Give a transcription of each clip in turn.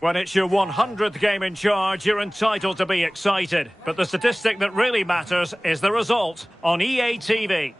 When it's your 100th game in charge, you're entitled to be excited. But the statistic that really matters is the result on EA TV.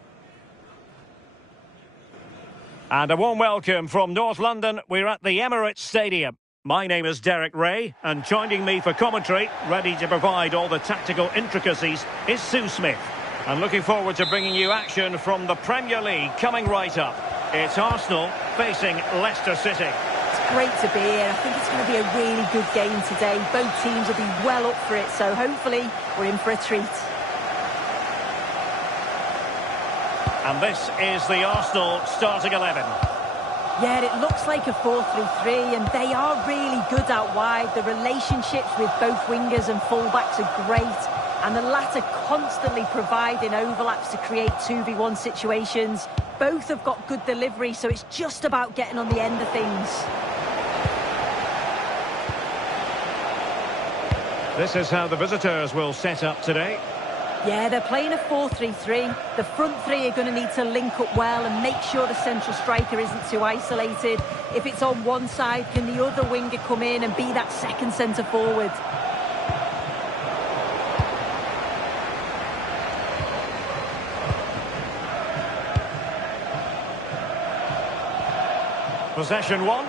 And a warm welcome from North London. We're at the Emirates Stadium. My name is Derek Ray, and joining me for commentary, ready to provide all the tactical intricacies, is Sue Smith. And looking forward to bringing you action from the Premier League coming right up. It's Arsenal facing Leicester City. It's great to be here. I think it's going to be a really good game today. Both teams will be well up for it, so hopefully we're in for a treat. And this is the Arsenal starting 11. Yeah, it looks like a 4-3-3, and they are really good out wide. The relationships with both wingers and fullbacks are great, and the latter constantly providing overlaps to create 2v1 situations. Both have got good delivery, so it's just about getting on the end of things. This is how the visitors will set up today. Yeah, they're playing a 4-3-3. The front three are going to need to link up well and make sure the central striker isn't too isolated. If it's on one side, can the other winger come in and be that second centre forward? Possession one.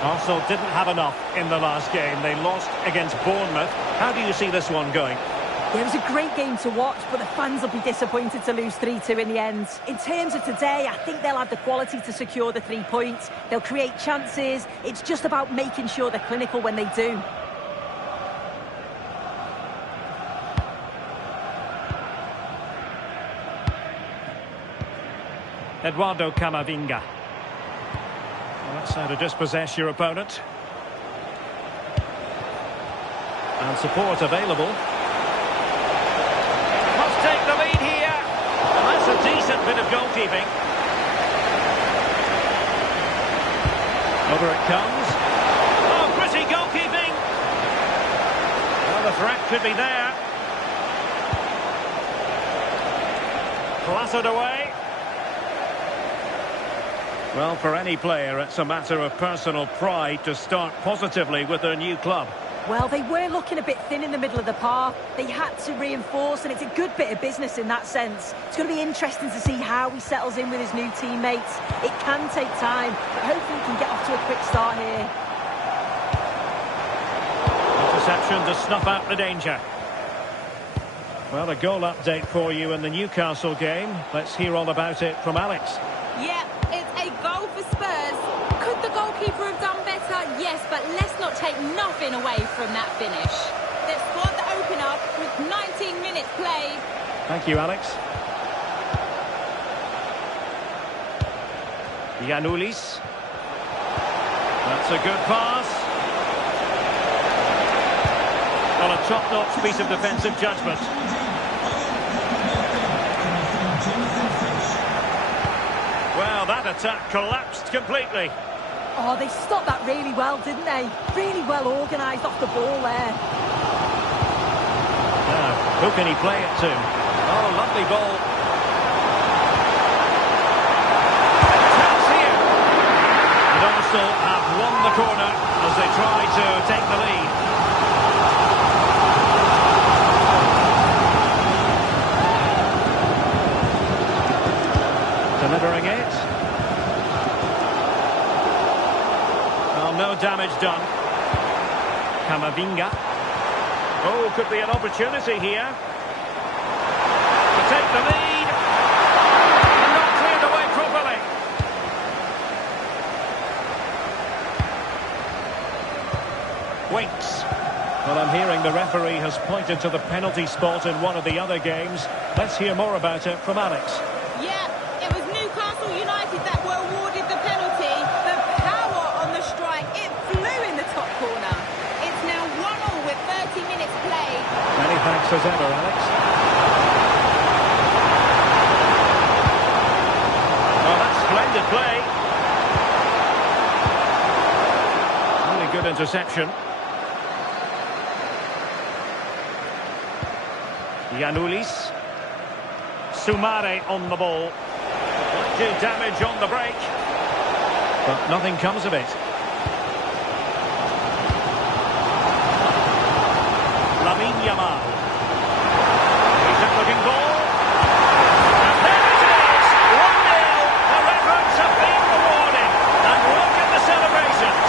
Arsenal didn't have enough in the last game. They lost against Bournemouth. How do you see this one going? Yeah, it was a great game to watch, but the fans will be disappointed to lose 3-2 in the end. In terms of today, I think they'll have the quality to secure the 3 points. They'll create chances. It's just about making sure they're clinical when they do. Eduardo Camavinga. Well, that's how to dispossess your opponent. And support available. Must take the lead here. And that's a decent bit of goalkeeping. Over it comes. Oh, pretty goalkeeping. Well, the threat could be there. Clattered away. Well, for any player, it's a matter of personal pride to start positively with their new club. Well, they were looking a bit thin in the middle of the park. They had to reinforce, and it's a good bit of business in that sense. It's going to be interesting to see how he settles in with his new teammates. It can take time, but hopefully he can get off to a quick start here. Interception to snuff out the danger. Well, a goal update for you in the Newcastle game. Let's hear all about it from Alex. Yeah, it's a goal for Spurs. Could the goalkeeper have done better? Yes, but let's not take nothing away from that finish. They've scored the opener with 19 minutes played. Thank you, Alex. Giannoulis. That's a good pass. Well, a top-notch piece of defensive judgment. Well, that attack collapsed completely. Oh, they stopped that really well, didn't they? Really well organised off the ball there. Now, who can he play it to? Oh, lovely ball. Chance here. And Arsenal have won the corner as they try to take the lead. Delivering it. Well, no damage done. Camavinga. Oh, could be an opportunity here to take the lead. And not cleared away properly. Winks. Well, I'm hearing the referee has pointed to the penalty spot in one of the other games. Let's hear more about it from Alex. Yeah, it was Newcastle United that were awarded the penalty. The power on the strike, it flew in the top corner. It's now 1-1 with 30 minutes played. Many thanks as ever, Alex. Well, that's splendid play. Really good interception. Giannoulis. Soumare on the ball. Might do damage on the break. But nothing comes of it. Lamine Yamal. He's a looking ball. And there it is! 1-0. The efforts have been rewarded. And look at the celebrations.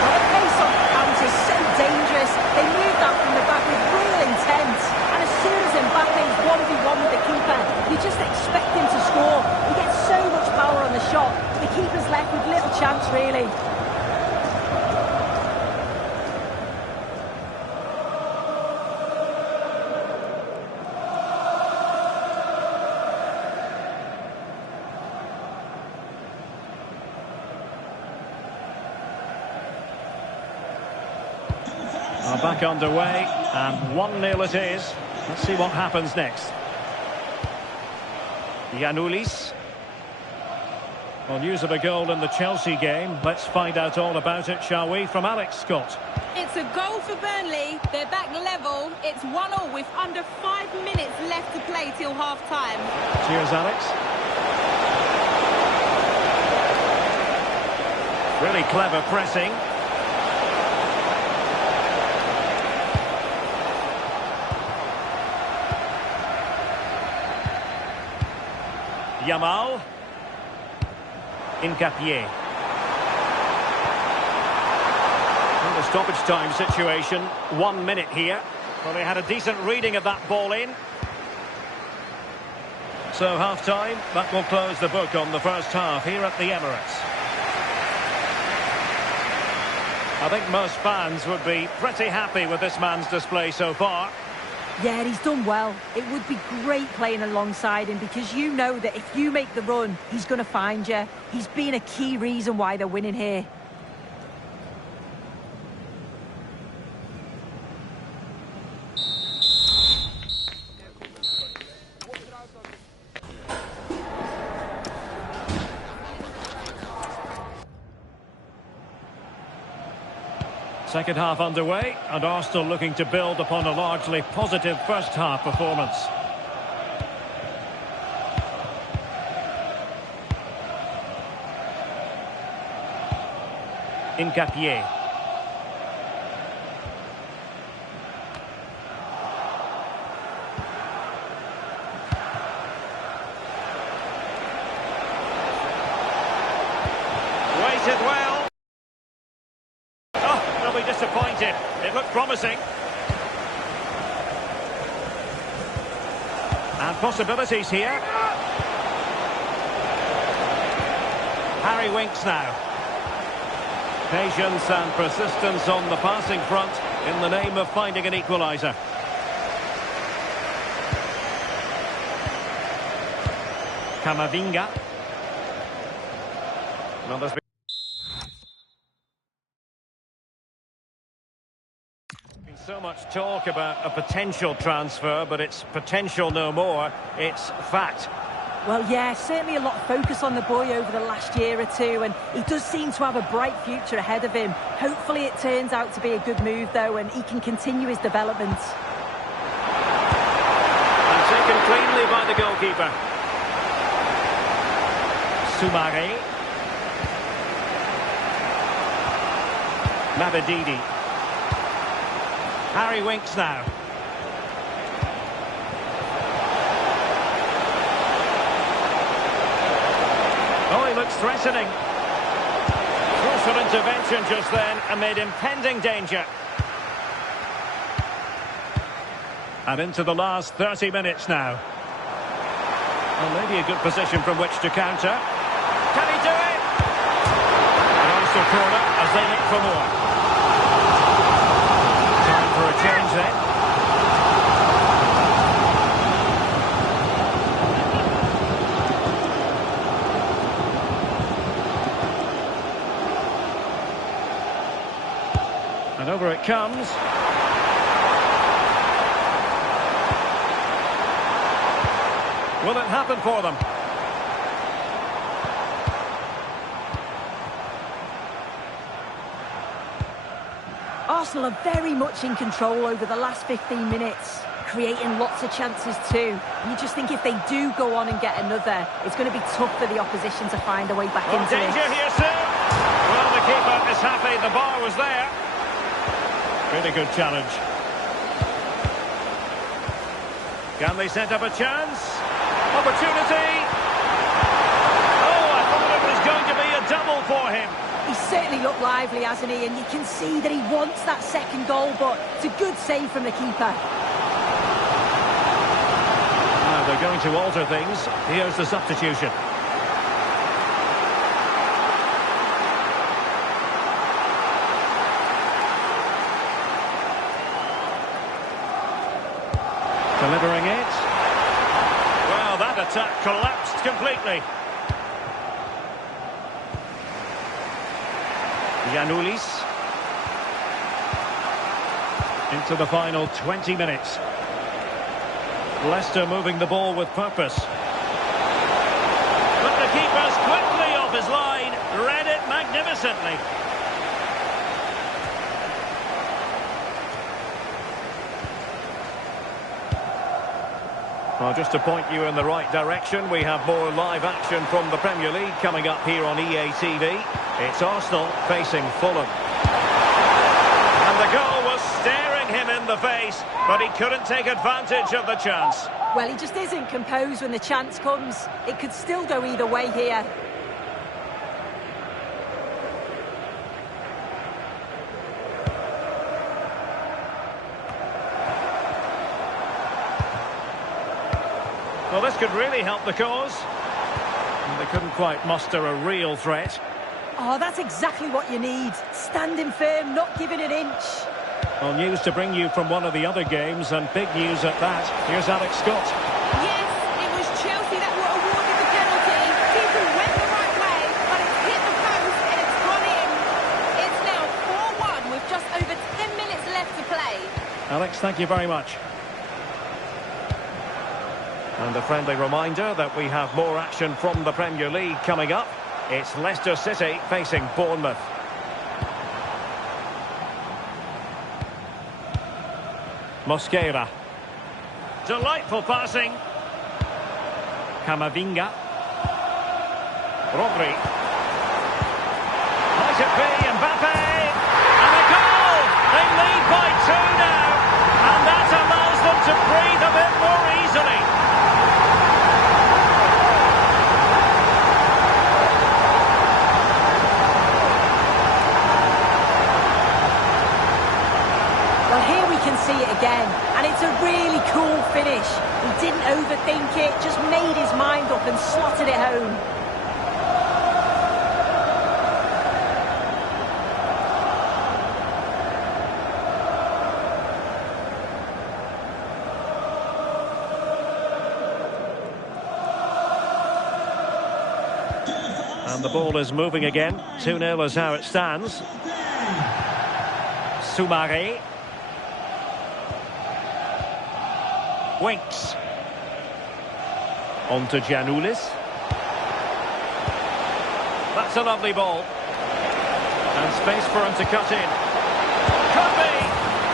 Well, the pace on the counter is so dangerous. They moved out from the back with real intent. And as soon as Mbappe's 1v1 with the keeper, you just expect him to score. He gets so much power on the shot. The keeper's left with little chance, really. Are back underway, and 1-0 it is. Let's see what happens next. Giannoulis. Well, news of a goal in the Chelsea game. Let's find out all about it, shall we, from Alex Scott. It's a goal for Burnley. They're back level. It's 1-1 with under 5 minutes left to play till half-time. Cheers, Alex. Really clever pressing. Yamal. Incapié. Well, the stoppage time situation, 1 minute here. Well, they had a decent reading of that ball in. So half-time, that will close the book on the first half here at the Emirates. I think most fans would be pretty happy with this man's display so far. Yeah, he's done well. It would be great playing alongside him because you know that if you make the run, he's going to find you. He's been a key reason why they're winning here. Second half underway, and Arsenal looking to build upon a largely positive first half performance. Incapié. Waited well. Disappointed. It looked promising. And possibilities here. Harry Winks now. Patience and persistence on the passing front in the name of finding an equaliser. Camavinga. Well, there's been so much talk about a potential transfer, but it's potential no more. It's fact. Well, yeah, certainly a lot of focus on the boy over the last year or two, and he does seem to have a bright future ahead of him. Hopefully it turns out to be a good move, though, and he can continue his development. And taken cleanly by the goalkeeper. Soumare. Mabedidi. Harry Winks now. Oh, he looks threatening. Crucial intervention just then amid impending danger. And into the last 30 minutes now. Well, maybe a good position from which to counter. Can he do it? An Arsenal corner as they look for more. Time for a change then. And over it comes. Will it happen for them? Arsenal are very much in control over the last 15 minutes, creating lots of chances too. And you just think if they do go on and get another, it's going to be tough for the opposition to find a way back into it. Danger here soon. Well, the keeper is happy the bar was there. Really good challenge. Can they set up a chance? Opportunity. Oh, I thought it was going to be a double for him. He's certainly looked lively, hasn't he? And you can see that he wants that second goal, but it's a good save from the keeper. Now they're going to alter things. Here's the substitution. Delivering it. Well, that attack collapsed completely. Giannoulis. Into the final 20 minutes. Leicester moving the ball with purpose. But the keeper's quickly off his line. Read it magnificently. Well, just to point you in the right direction, we have more live action from the Premier League coming up here on EATV. It's Arsenal facing Fulham. And the goal was staring him in the face, but he couldn't take advantage of the chance. Well, he just isn't composed when the chance comes. It could still go either way here. Well, this could really help the cause. And they couldn't quite muster a real threat. Oh, that's exactly what you need. Standing firm, not giving an inch. Well, news to bring you from one of the other games, and big news at that. Here's Alex Scott. Yes, it was Chelsea that were awarded the penalty. Keeper went the right way, but it's hit the post and it's gone in. It's now 4-1 with just over 10 minutes left to play. Alex, thank you very much. And a friendly reminder that we have more action from the Premier League coming up. It's Leicester City facing Bournemouth. Mosquera. Delightful passing. Camavinga. Rodri. Might it be Mbappe? And a goal! They lead by 2 now. And that allows them to breathe a bit more easily. See it again, and it's a really cool finish. He didn't overthink it, just made his mind up and slotted it home. And the ball is moving again. 2-0 is how it stands. Soumaré. Winks. On to Giannoulis. That's a lovely ball. And space for him to cut in. Could be.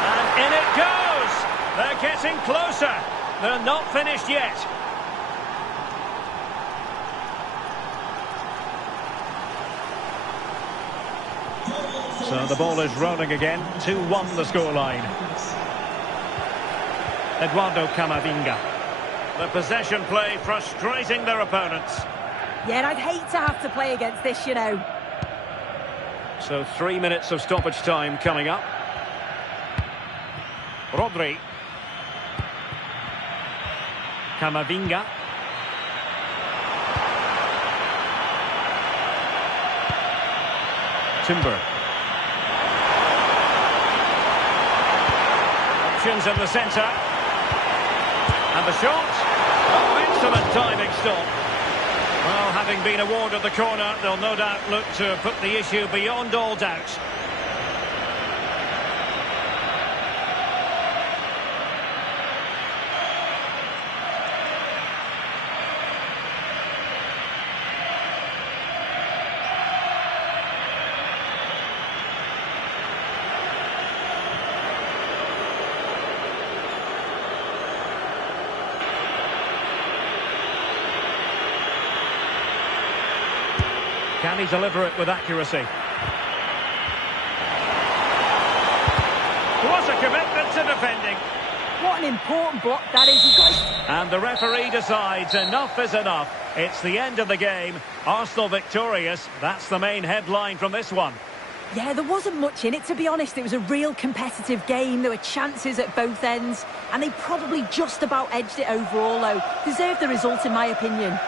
And in it goes. They're getting closer. They're not finished yet. So the ball is rolling again. 2-1 the scoreline. Eduardo Camavinga. The possession play frustrating their opponents. Yeah, and I'd hate to have to play against this, you know. So 3 minutes of stoppage time coming up. Rodri. Camavinga. Timber. Options in the centre. And the shot. Oh, excellent timing stop. Well, having been awarded the corner, they'll no doubt look to put the issue beyond all doubt. Can he deliver it with accuracy? What a commitment to defending. What an important block that is. You've got to... And the referee decides enough is enough. It's the end of the game. Arsenal victorious. That's the main headline from this one. Yeah, there wasn't much in it, to be honest. It was a real competitive game. There were chances at both ends. And they probably just about edged it overall, though. Deserved the result, in my opinion.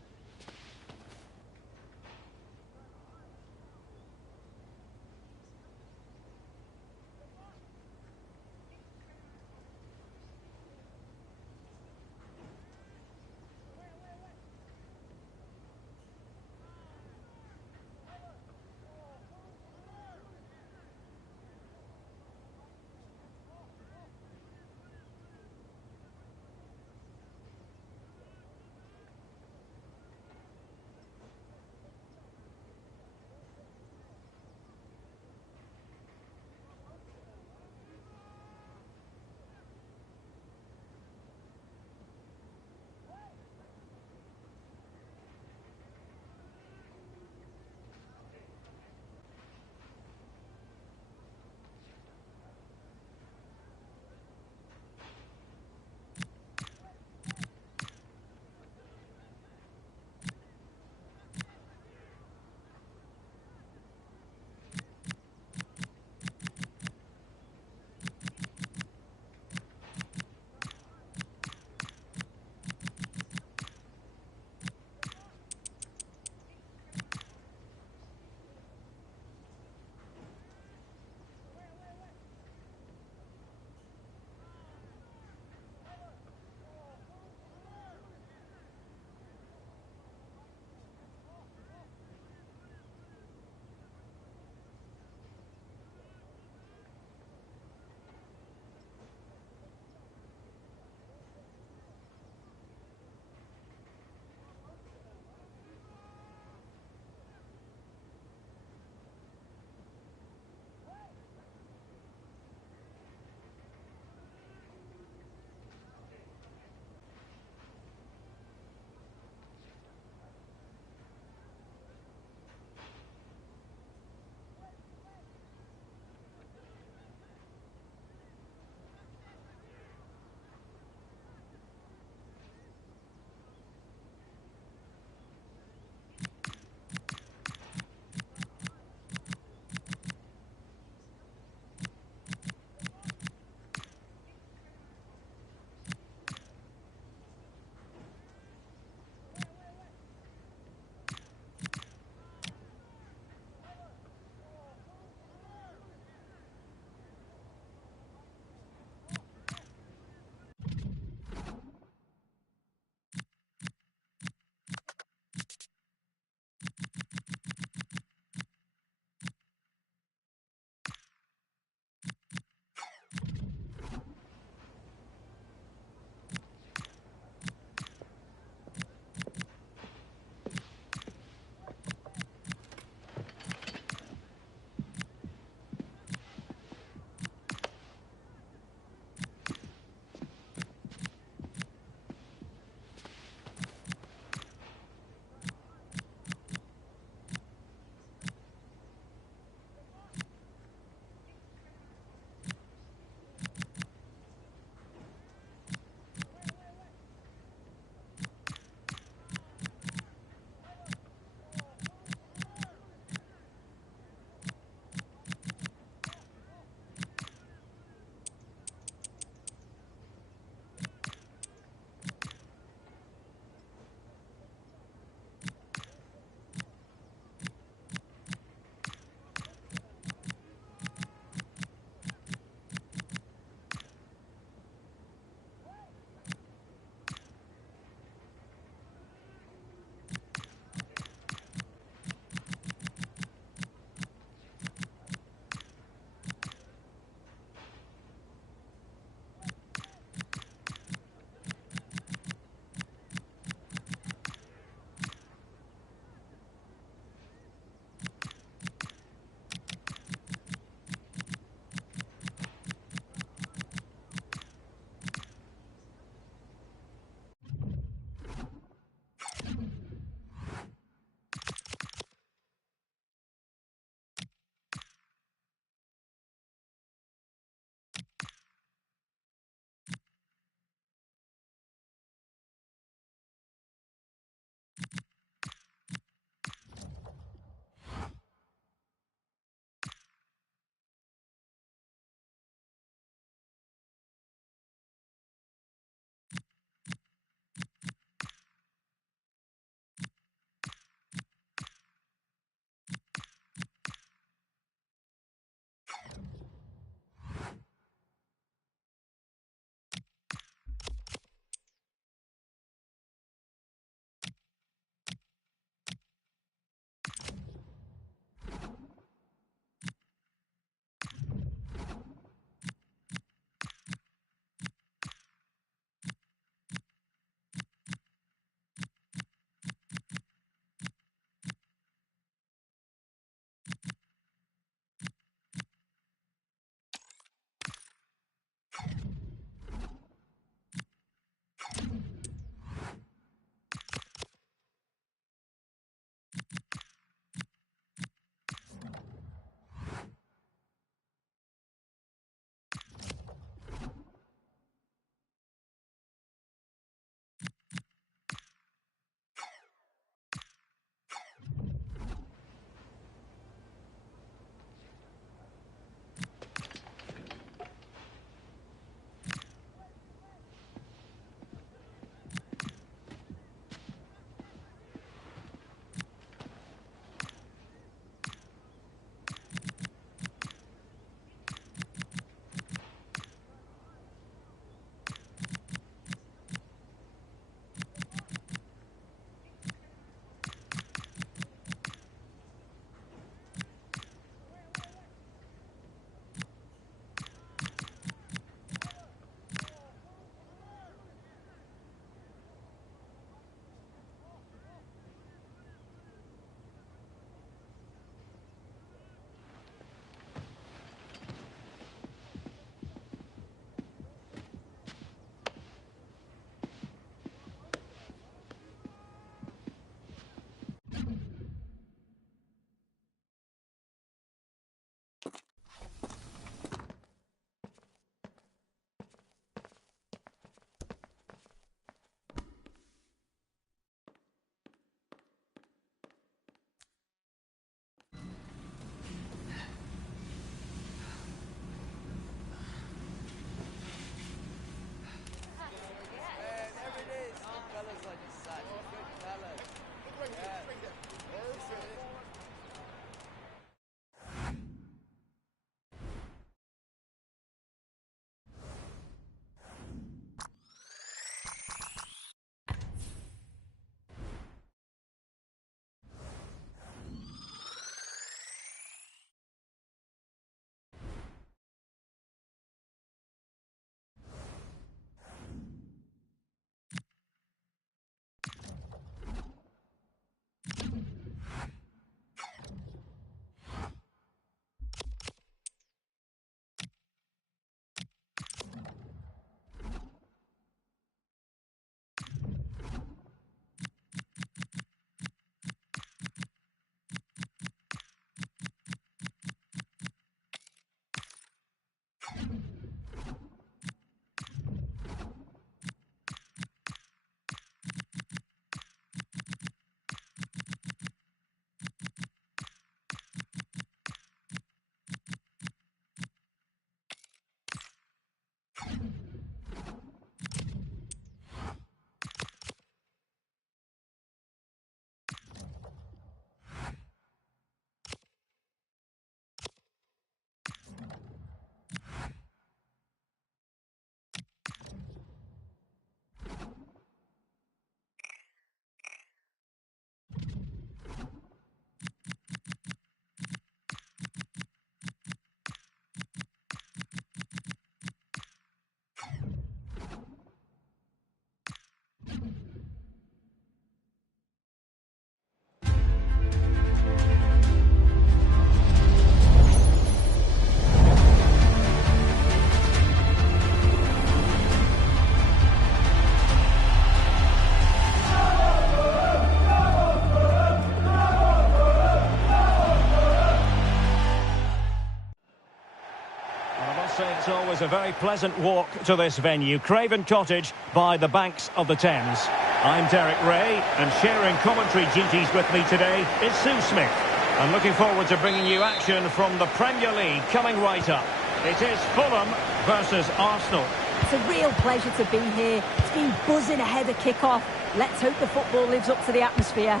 a very pleasant walk to this venue, Craven Cottage, by the banks of the Thames. I'm Derek Ray, and sharing commentary duties with me today is Sue Smith. I'm looking forward to bringing you action from the Premier League coming right up. It is Fulham versus Arsenal. It's a real pleasure to be here. It's been buzzing ahead of kick-off. Let's hope the football lives up to the atmosphere.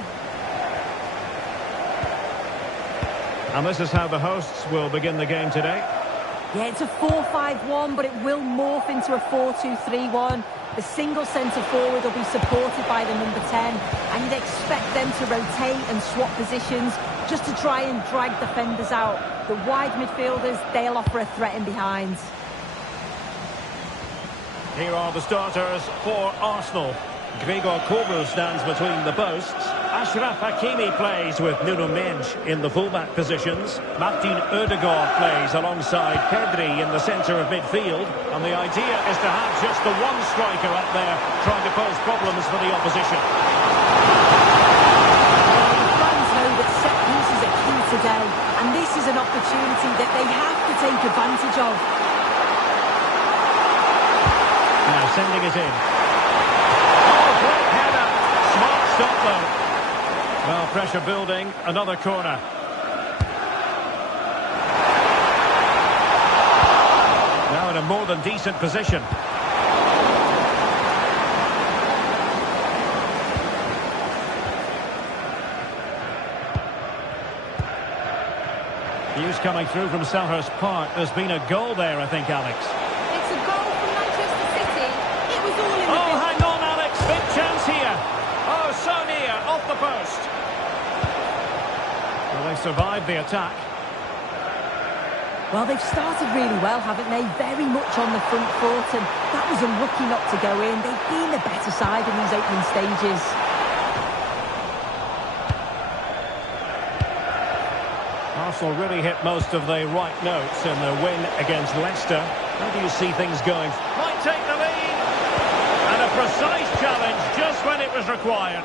And this is how the hosts will begin the game today. Yeah, it's a 4-5-1, but it will morph into a 4-2-3-1. The single centre-forward will be supported by the number 10, and you'd expect them to rotate and swap positions just to try and drag defenders out. The wide midfielders, they'll offer a threat in behind. Here are the starters for Arsenal. Gregor Kobel stands between the posts. Ashraf Hakimi plays with Nuno Mendes in the fullback positions. Martin Ødegaard plays alongside Pedri in the centre of midfield. And the idea is to have just the one striker up there trying to pose problems for the opposition. The fans know that set pieces are key today, and this is an opportunity that they have to take advantage of. Now sending it in. Great header. Smart stop though. Well, pressure building. Another corner. Now in a more than decent position. News coming through from Selhurst Park. There's been a goal there, I think, Alex. It's a goal for Manchester City. It was all in the Oh, hang on, Alex. Big chance here. Oh, so near. Off the post. Well, they survived the attack. Well, they've started really well, haven't they? Very much on the front foot, and that was unlucky not to go in. They've been the better side in these opening stages. Arsenal really hit most of the right notes in the win against Leicester. How do you see things going? Might take the lead. And a precise challenge just when it was required.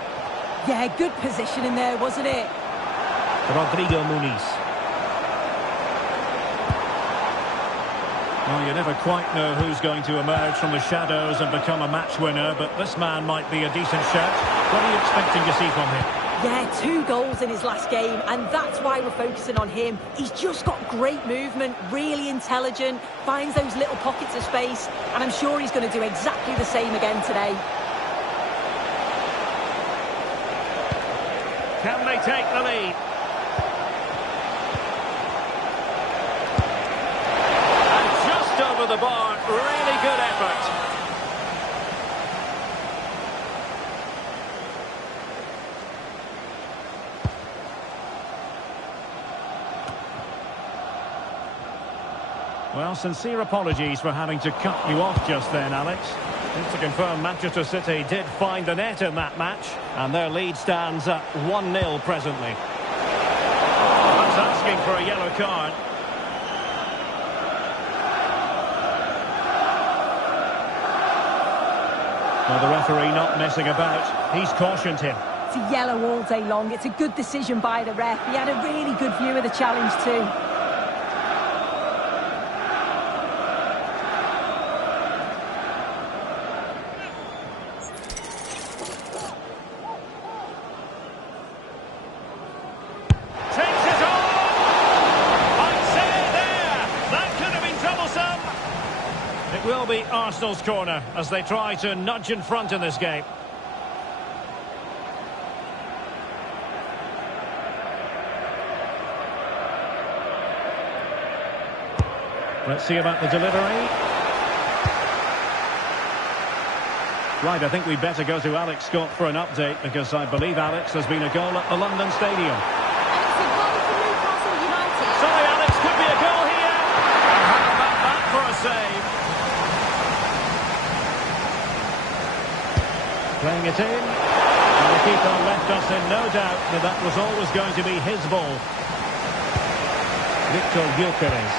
Yeah, good position in there, wasn't it? Rodrigo Muniz. Well, you never quite know who's going to emerge from the shadows and become a match winner, but this man might be a decent shout. What are you expecting to see from him? Yeah, 2 goals in his last game, and that's why we're focusing on him. He's just got great movement, really intelligent, finds those little pockets of space, and I'm sure he's going to do exactly the same again today. Can they take the lead? And just over the bar, really good effort. Well, sincere apologies for having to cut you off just then, Alex. Just to confirm, Manchester City did find the net in that match, and their lead stands at 1-0 presently. That's asking for a yellow card. Well, the referee not messing about. He's cautioned him. It's a yellow all day long. It's a good decision by the ref. He had a really good view of the challenge too. Will be Arsenal's corner as they try to nudge in front in this game. Let's see about the delivery. Right, I think we'd better go to Alex Scott for an update, because I believe, Alex, there's been a goal at the London Stadium. And it's a goal for Newcastle United. Sorry, Alex, could be a goal here. And how about that for a save? Playing it in. And the keeper left us in no doubt that that was always going to be his ball. Victor Gyökeres.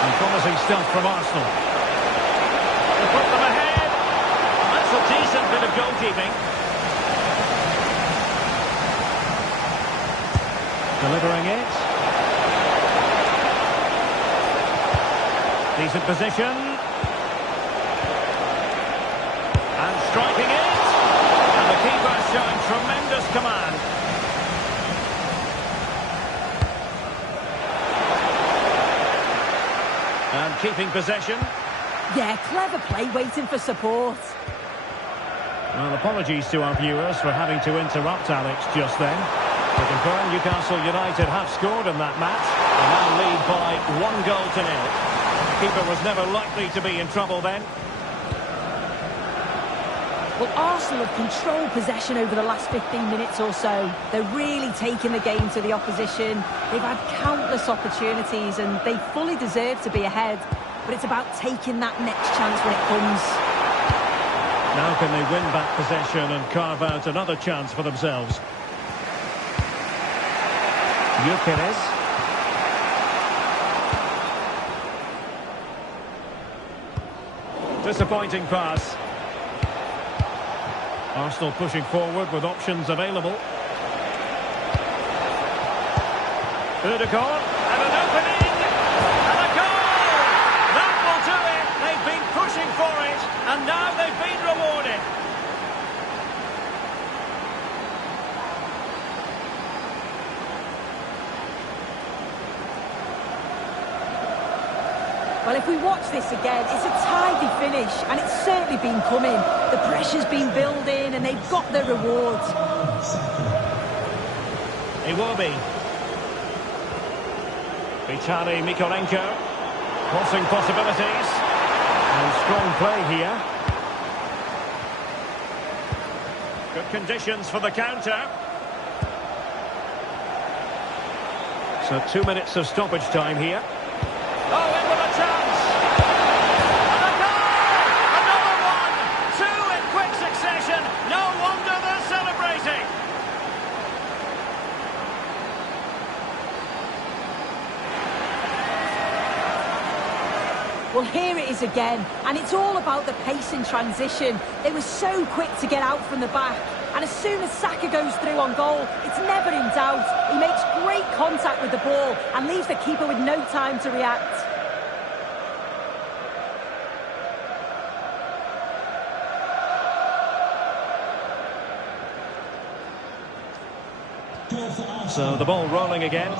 And promising stuff from Arsenal. They put them ahead. That's a decent bit of goalkeeping. Delivering it. Decent position. And striking it. And the keeper showing tremendous command. And keeping possession. Yeah, clever play, waiting for support. Well, apologies to our viewers for having to interrupt Alex just then. To confirm, Newcastle United have scored in that match and now lead by 1-0. The keeper was never likely to be in trouble then. Well, Arsenal have controlled possession over the last 15 minutes or so. They're really taking the game to the opposition. They've had countless opportunities and they fully deserve to be ahead. But it's about taking that next chance when it comes. Now can they win back possession and carve out another chance for themselves? Gyökeres. Disappointing pass. Arsenal pushing forward with options available. Ødegaard, and an opening, and a goal! That will do it! They've been pushing for it, and now they've been rewarded. Well, if we watch this again, it's a tidy finish, and it's certainly been coming. The pressure's been building, and they've got their rewards. It will be. Vitaly Mikolenko. Crossing possibilities. And strong play here. Good conditions for the counter. So 2 minutes of stoppage time here. Oh, in with a chance! And a goal! Another one! Two in quick succession! No wonder they're celebrating! Well, here it is again, and it's all about the pace in transition. They were so quick to get out from the back, and as soon as Saka goes through on goal, it's never in doubt. He makes great contact with the ball and leaves the keeper with no time to react. So the ball rolling again.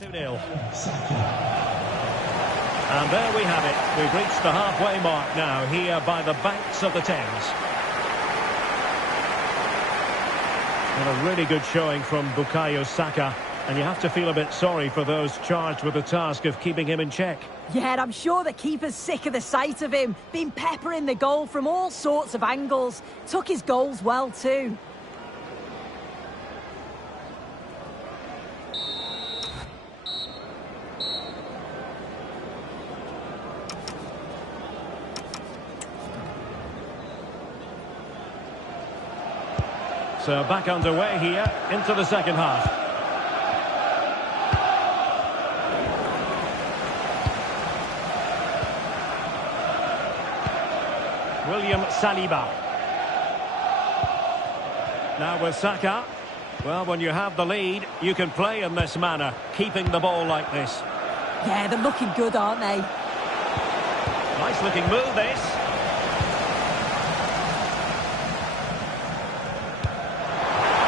2-0. And there we have it. We've reached the halfway mark now here by the banks of the Thames. And a really good showing from Bukayo Saka. And you have to feel a bit sorry for those charged with the task of keeping him in check. Yeah, and I'm sure the keeper's sick of the sight of him. Been peppering the goal from all sorts of angles. Took his goals well too. So back underway here into the second half. William Saliba. Now with Saka. Well, when you have the lead, you can play in this manner, keeping the ball like this. Yeah, they're looking good, aren't they? Nice looking move, this.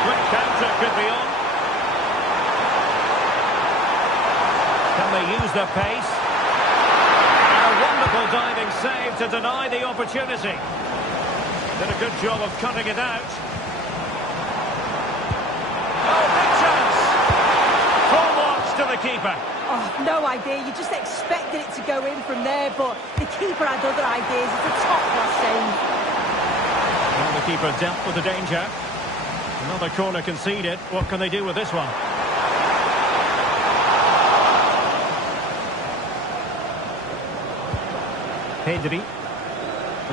Quick counter could be on. Can they use their pace? A wonderful diving save to deny the opportunity. Did a good job of cutting it out. Oh, big chance! Full marks to the keeper. Oh, no idea. You just expected it to go in from there, but the keeper had other ideas. It's a top-class save. Well, the keeper dealt with the danger. Another corner conceded. What can they do with this one? Pedri.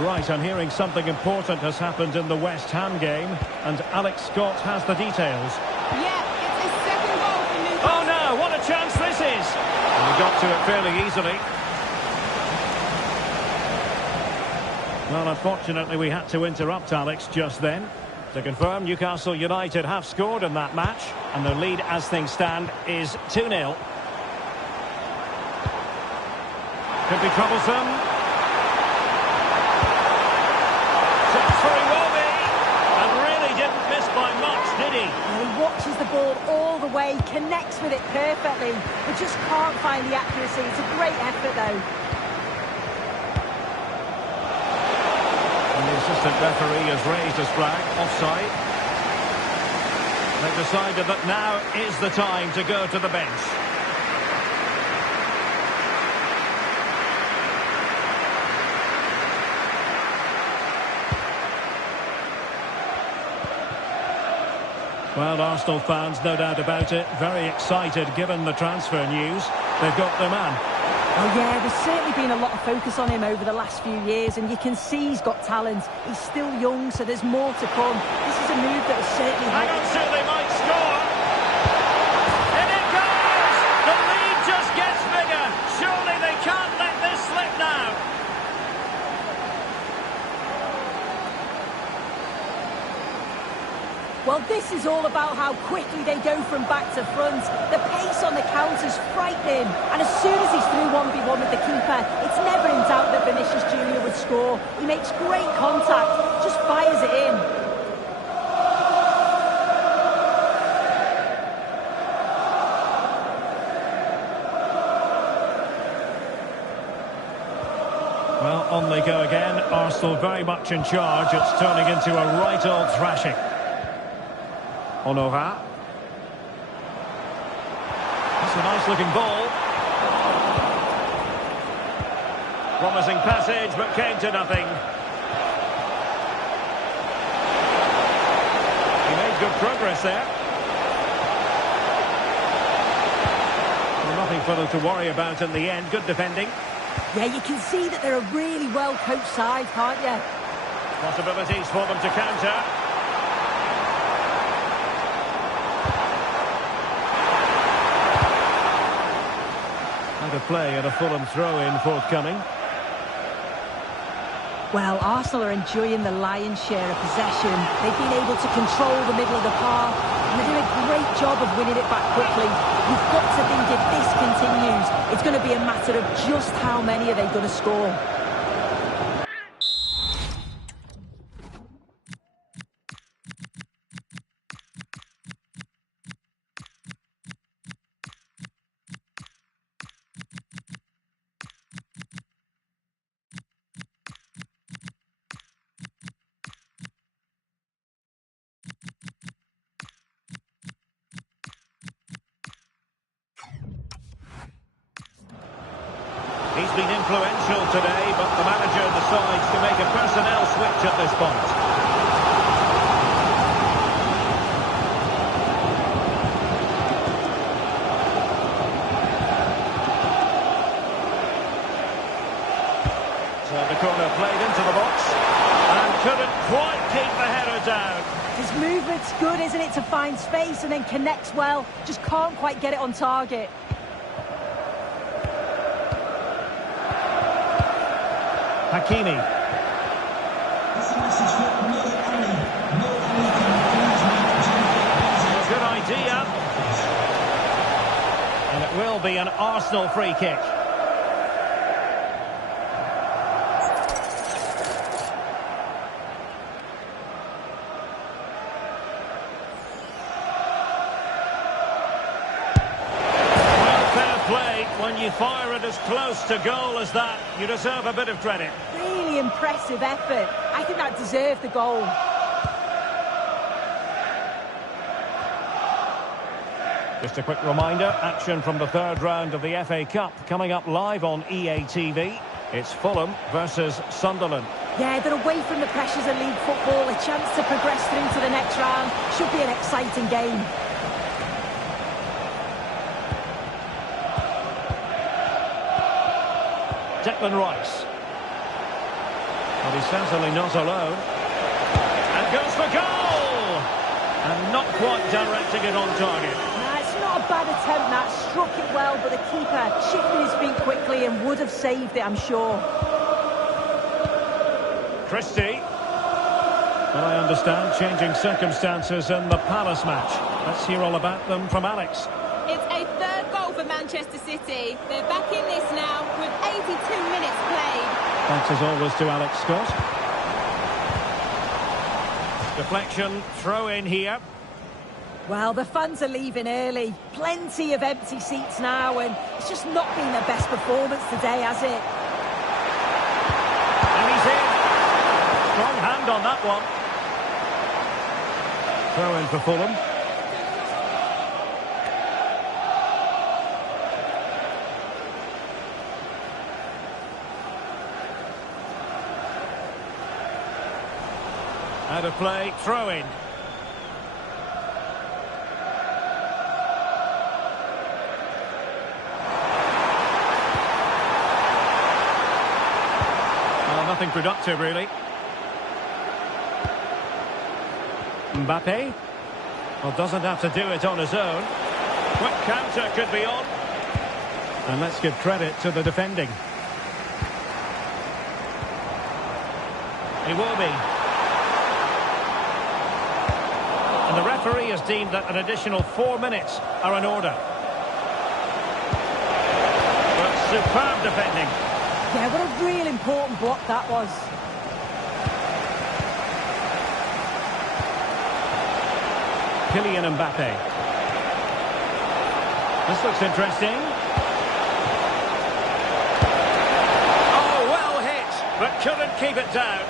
Right, I'm hearing something important has happened in the West Ham game, and Alex Scott has the details. Yeah, it's his second goal for Newcastle. Oh no, what a chance this is! And he got to it fairly easily. Well, unfortunately, we had to interrupt Alex just then. To confirm, Newcastle United have scored in that match, and their lead as things stand is 2-0. Could be troublesome. He watches the ball all the way, connects with it perfectly, but just can't find the accuracy. It's a great effort, though. And the assistant referee has raised his flag, offside. They've decided that now is the time to go to the bench. Well, Arsenal fans, no doubt about it, very excited given the transfer news. They've got their man. Oh yeah, there's certainly been a lot of focus on him over the last few years, and you can see he's got talent. He's still young, so there's more to come. This is a move that will certainly help. Hang on, Sue, they might score! In it goes! The lead just gets bigger! Surely they can't let this slip now! Well, this is all about how quickly they go from back to front. The pace on the counter's frightening. And as soon as he's through 1v1 with the keeper, it's never in doubt that Vinicius Junior would score. He makes great contact, just fires it in. Well, on they go again. Arsenal very much in charge. It's turning into a right old thrashing. Honora. That's a nice looking ball. Promising passage, but came to nothing. He made good progress there. Well, nothing for them to worry about in the end. Good defending. Yeah, you can see that they're a really well-coached side, can't you? Possibilities for them to counter. Out of play and a Fulham throw-in forthcoming. Well, Arsenal are enjoying the lion's share of possession. They've been able to control the middle of the park, and they're doing a great job of winning it back quickly. You've got to think if this continues, it's going to be a matter of just how many are they going to score. been influential today, but the manager decides to make a personnel switch at this point. So the corner played into the box and couldn't quite keep the header down. His movement's good, isn't it, to find space and then connects well. Just can't quite get it on target. Hakimi. Good idea. And it will be an Arsenal free kick. When you fire it as close to goal as that, you deserve a bit of credit. Really impressive effort. I think that deserved the goal. Just a quick reminder, action from the third round of the FA Cup coming up live on EATV. It's Fulham versus Sunderland. Yeah, they're away from the pressures of league football. A chance to progress through to the next round. Should be an exciting game. Declan Rice. But he's certainly not alone. And goes for goal! And not quite directing it on target. Nah, it's not a bad attempt, that. Struck it well, but the keeper shifted his feet quickly and would have saved it, I'm sure. Christie. Well, I understand changing circumstances in the Palace match. Let's hear all about them from Alex. It's a third goal for Manchester City. They're back in this now with 82 minutes played. Thanks as always to Alex Scott. Deflection, throw in here. Well, the fans are leaving early. Plenty of empty seats now, and it's just not been their best performance today, has it? And he's in. Strong hand on that one. Throw in for Fulham. Out of play, throw in. Well, nothing productive, really. Mbappe. Well, doesn't have to do it on his own. Quick counter could be on. And let's give credit to the defending. He will be. And the referee has deemed that an additional 4 minutes are in order. But superb defending. Yeah, what a real important block that was. Kylian Mbappe. This looks interesting. Oh, well hit, but couldn't keep it down.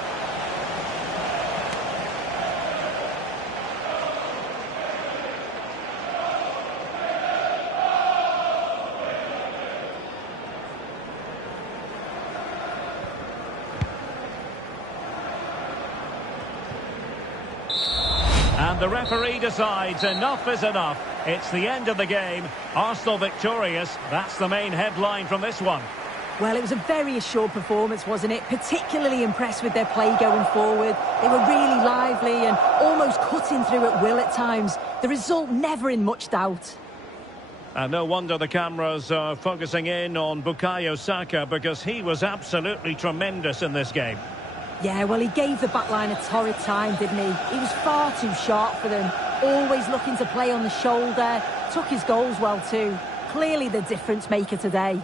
And the referee decides enough is enough. It's the end of the game. Arsenal victorious. That's the main headline from this one. Well, it was a very assured performance, wasn't it? Particularly impressed with their play going forward. They were really lively and almost cutting through at will at times. The result never in much doubt. And no wonder the cameras are focusing in on Bukayo Saka, because he was absolutely tremendous in this game. Yeah, well, he gave the backline a torrid time, didn't he? He was far too sharp for them. Always looking to play on the shoulder. Took his goals well too. Clearly the difference maker today.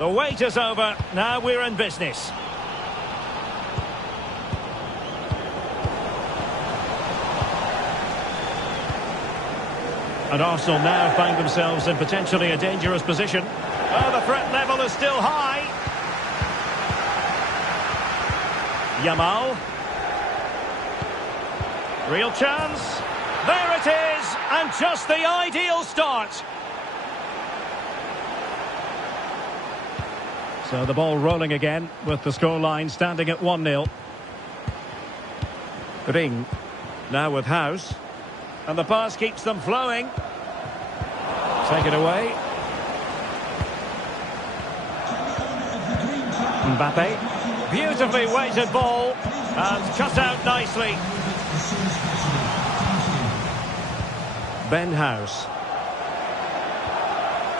The wait is over. Now we're in business. And Arsenal now find themselves in potentially a dangerous position. Oh, the threat level is still high. Yamal. Real chance. There it is. And just the ideal start. So the ball rolling again with the scoreline standing at 1-0. Ring. Now with House. And the pass keeps them flowing. Take it away. Mbappe. Beautifully weighted ball. And cut out nicely. Ben House.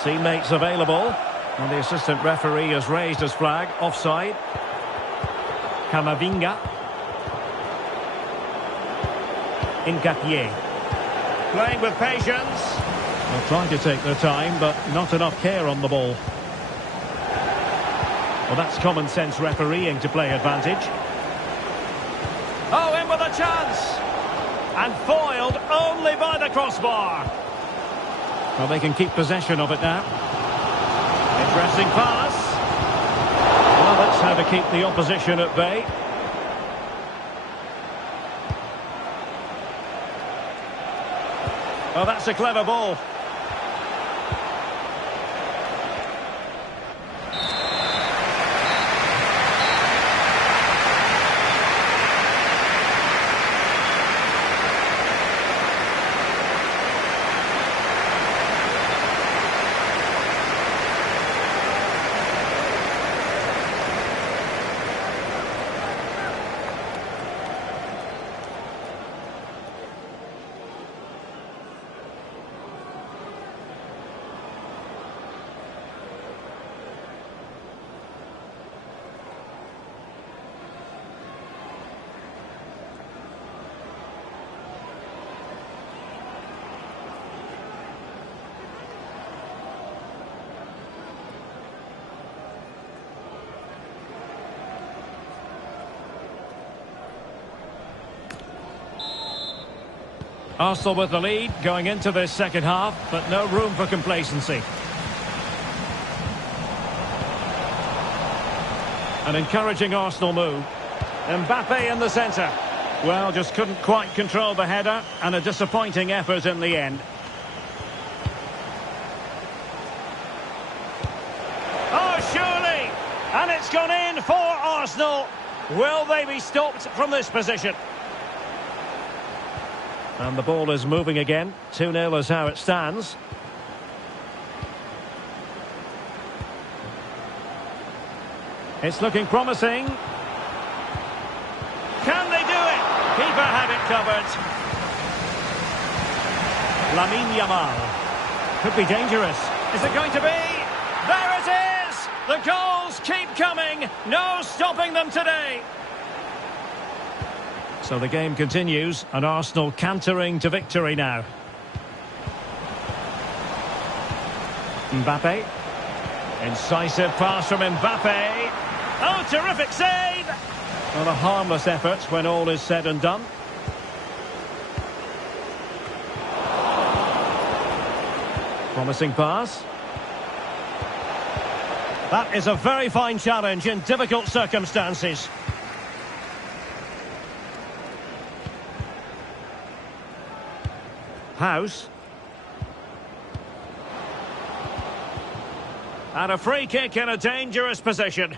Teammates available. And the assistant referee has raised his flag. Offside. Camavinga. Ngapié. Playing with patience. They're trying to take their time, but not enough care on the ball. Well, that's common sense refereeing to play advantage. Oh, in with a chance! And foiled only by the crossbar. Well, they can keep possession of it now. Interesting pass. Well, that's how to keep the opposition at bay. Oh, that's a clever ball. Arsenal with the lead going into this second half, but no room for complacency. An encouraging Arsenal move. Mbappe in the centre. Well, just couldn't quite control the header, and a disappointing effort in the end. Oh, surely! And it's gone in for Arsenal. Will they be stopped from this position? And the ball is moving again. 2-0 is how it stands. It's looking promising. Can they do it? Keeper had it covered. Lamine Yamal. Could be dangerous. Is it going to be? There it is! The goals keep coming. No stopping them today. So the game continues, and Arsenal cantering to victory now. Mbappe. Incisive pass from Mbappe. Oh, terrific save! Well, a harmless effort when all is said and done. Promising pass. That is a very fine challenge in difficult circumstances. House. And a free kick in a dangerous position.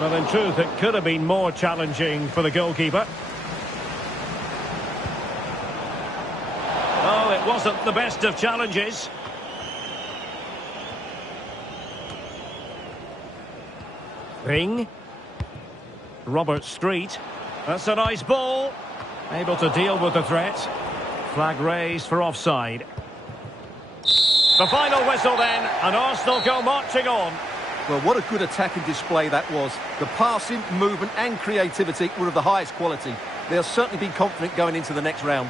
Well, in truth, it could have been more challenging for the goalkeeper. Oh, it wasn't the best of challenges. Ring. Robert Street. That's a nice ball. Able to deal with the threat. Flag raised for offside. The final whistle then, and Arsenal go marching on. Well, what a good attacking display that was. The passing, movement and creativity were of the highest quality. They'll certainly be confident going into the next round.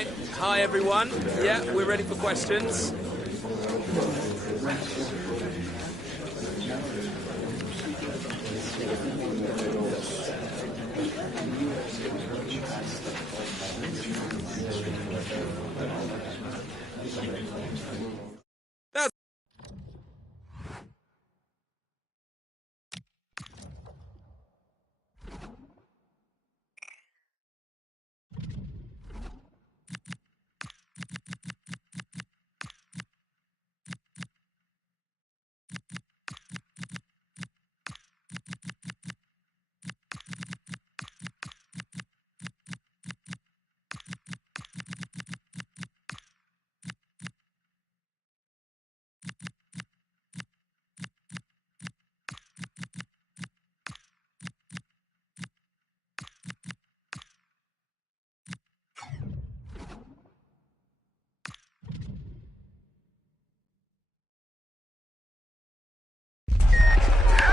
Right, hi everyone. Yeah, we're ready for questions.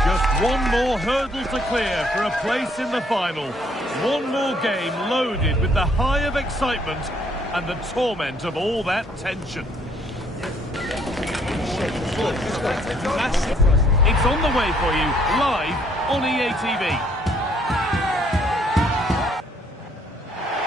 Just one more hurdle to clear for a place in the final. One more game loaded with the high of excitement and the torment of all that tension. It's on the way for you, live on EATV.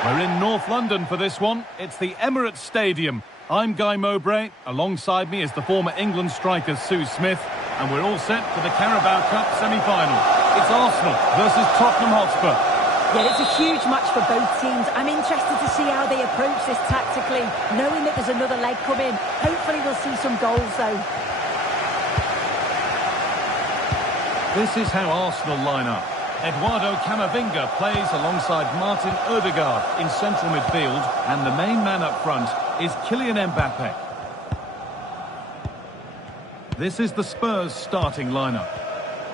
We're in North London for this one. It's the Emirates Stadium. I'm Guy Mowbray. Alongside me is the former England striker Sue Smith. And we're all set for the Carabao Cup semi-final. It's Arsenal versus Tottenham Hotspur. Yeah, it's a huge match for both teams. I'm interested to see how they approach this tactically, knowing that there's another leg coming. Hopefully we'll see some goals, though. This is how Arsenal line up. Eduardo Camavinga plays alongside Martin Odegaard in central midfield, and the main man up front is Kylian Mbappe. This is the Spurs starting lineup.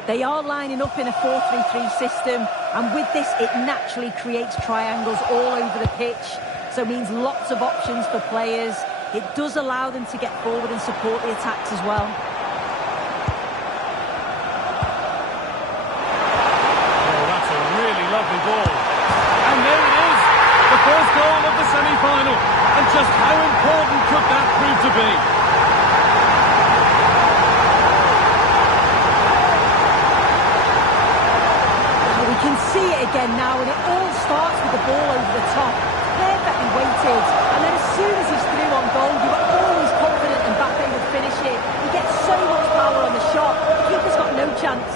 They are lining up in a 4-3-3 system, and with this it naturally creates triangles all over the pitch, so it means lots of options for players. It does allow them to get forward and support the attacks as well. Oh, that's a really lovely ball. And there it is, the first goal of the semi-final. And just how important could that prove to be? You can see it again now, and it all starts with the ball over the top. Perfectly weighted, and then as soon as he's through on goal, you were always confident Mbappe would finish it. He gets so much power on the shot, the keeper's got no chance.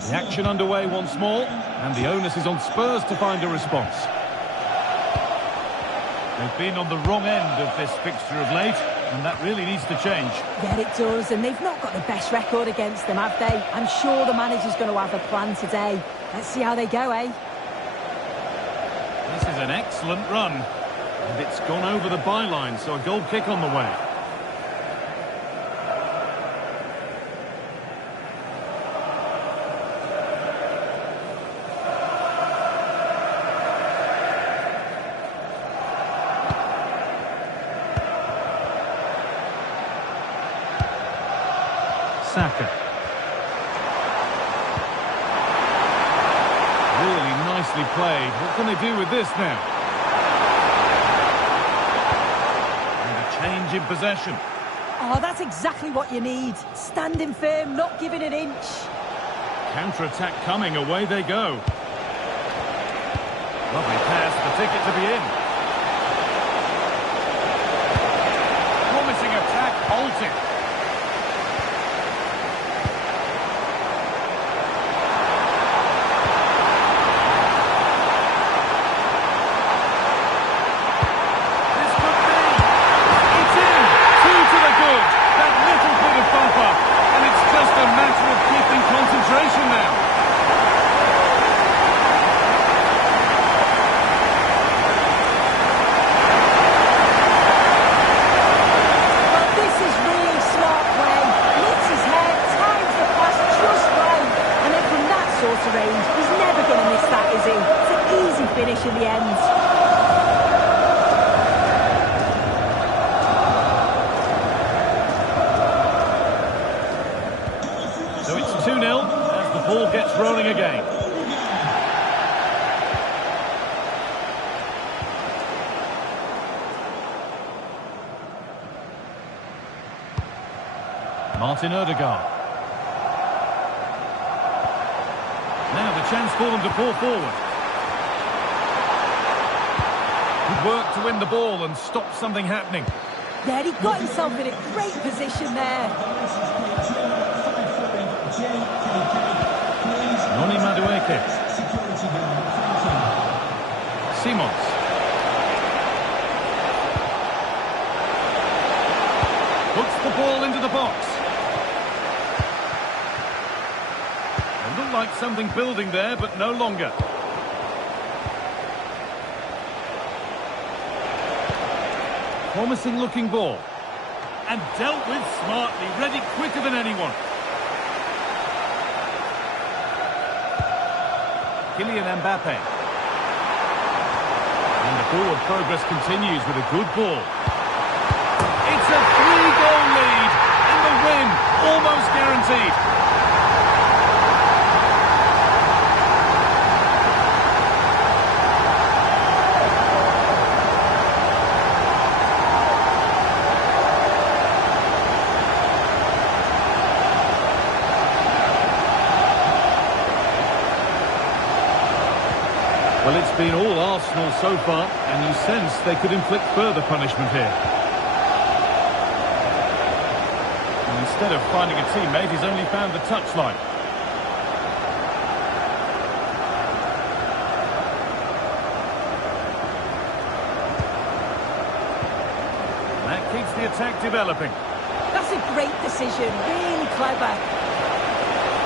The action underway once more, and the onus is on Spurs to find a response. They've been on the wrong end of this fixture of late, and that really needs to change. Yeah, it does, and they've not got the best record against them, have they? I'm sure the manager's going to have a plan today. Let's see how they go, eh? This is an excellent run, and it's gone over the byline, so a goal kick on the way. Saka. Really nicely played. What can they do with this now? And a change in possession. Oh, that's exactly what you need. Standing firm, not giving an inch. Counter-attack coming, away they go. Lovely pass, the ticket to be in. Promising attack halted. Range. He's never going to miss finish in the end. So it's 2-0 as the ball gets rolling again. Martin Odegaard. Now the chance for them to pour forward. Good work to win the ball and stop something happening. Yeah, he got himself in a great position there. Noni Madueke. Simons. Puts the ball into the box. It looked like something building there, but no longer. Promising looking ball. And dealt with smartly, ready quicker than anyone. Kylian Mbappe. And the forward progress continues with a good ball. It's a 3-goal lead, and the win almost guaranteed. Well, it's been all Arsenal so far, and you sense they could inflict further punishment here. And instead of finding a teammate, he's only found the touchline. And that keeps the attack developing. That's a great decision, really clever.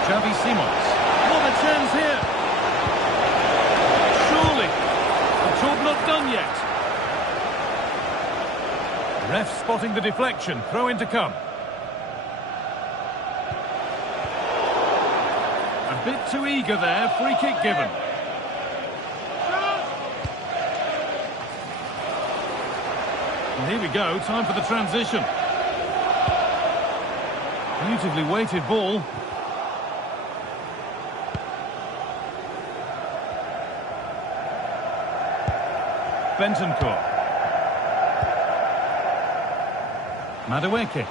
Xavi Simons. What a chance here. Surely, the job not done yet. Ref spotting the deflection, throw in to come. A bit too eager there, free kick given. And here we go, time for the transition. Beautifully weighted ball. Bentancur. Madueke.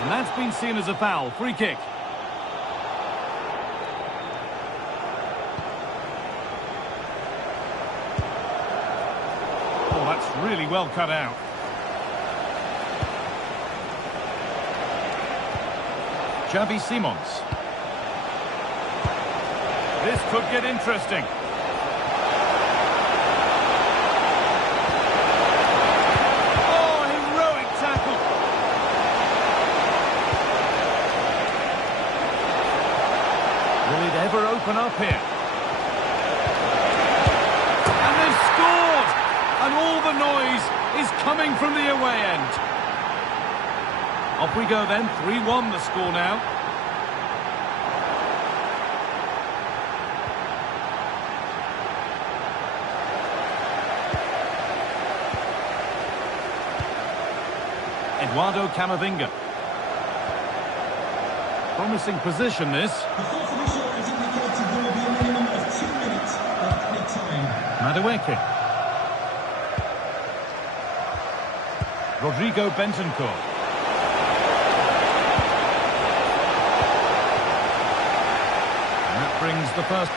And that's been seen as a foul. Free kick. Oh, that's really well cut out. Xavi Simons. This could get interesting. Will it ever open up here? And they've scored! And all the noise is coming from the away end. Off we go then, 3-1 the score now. Eduardo Camavinga. Promising position this. Madueke. Rodrigo Bentancur. And that brings the first.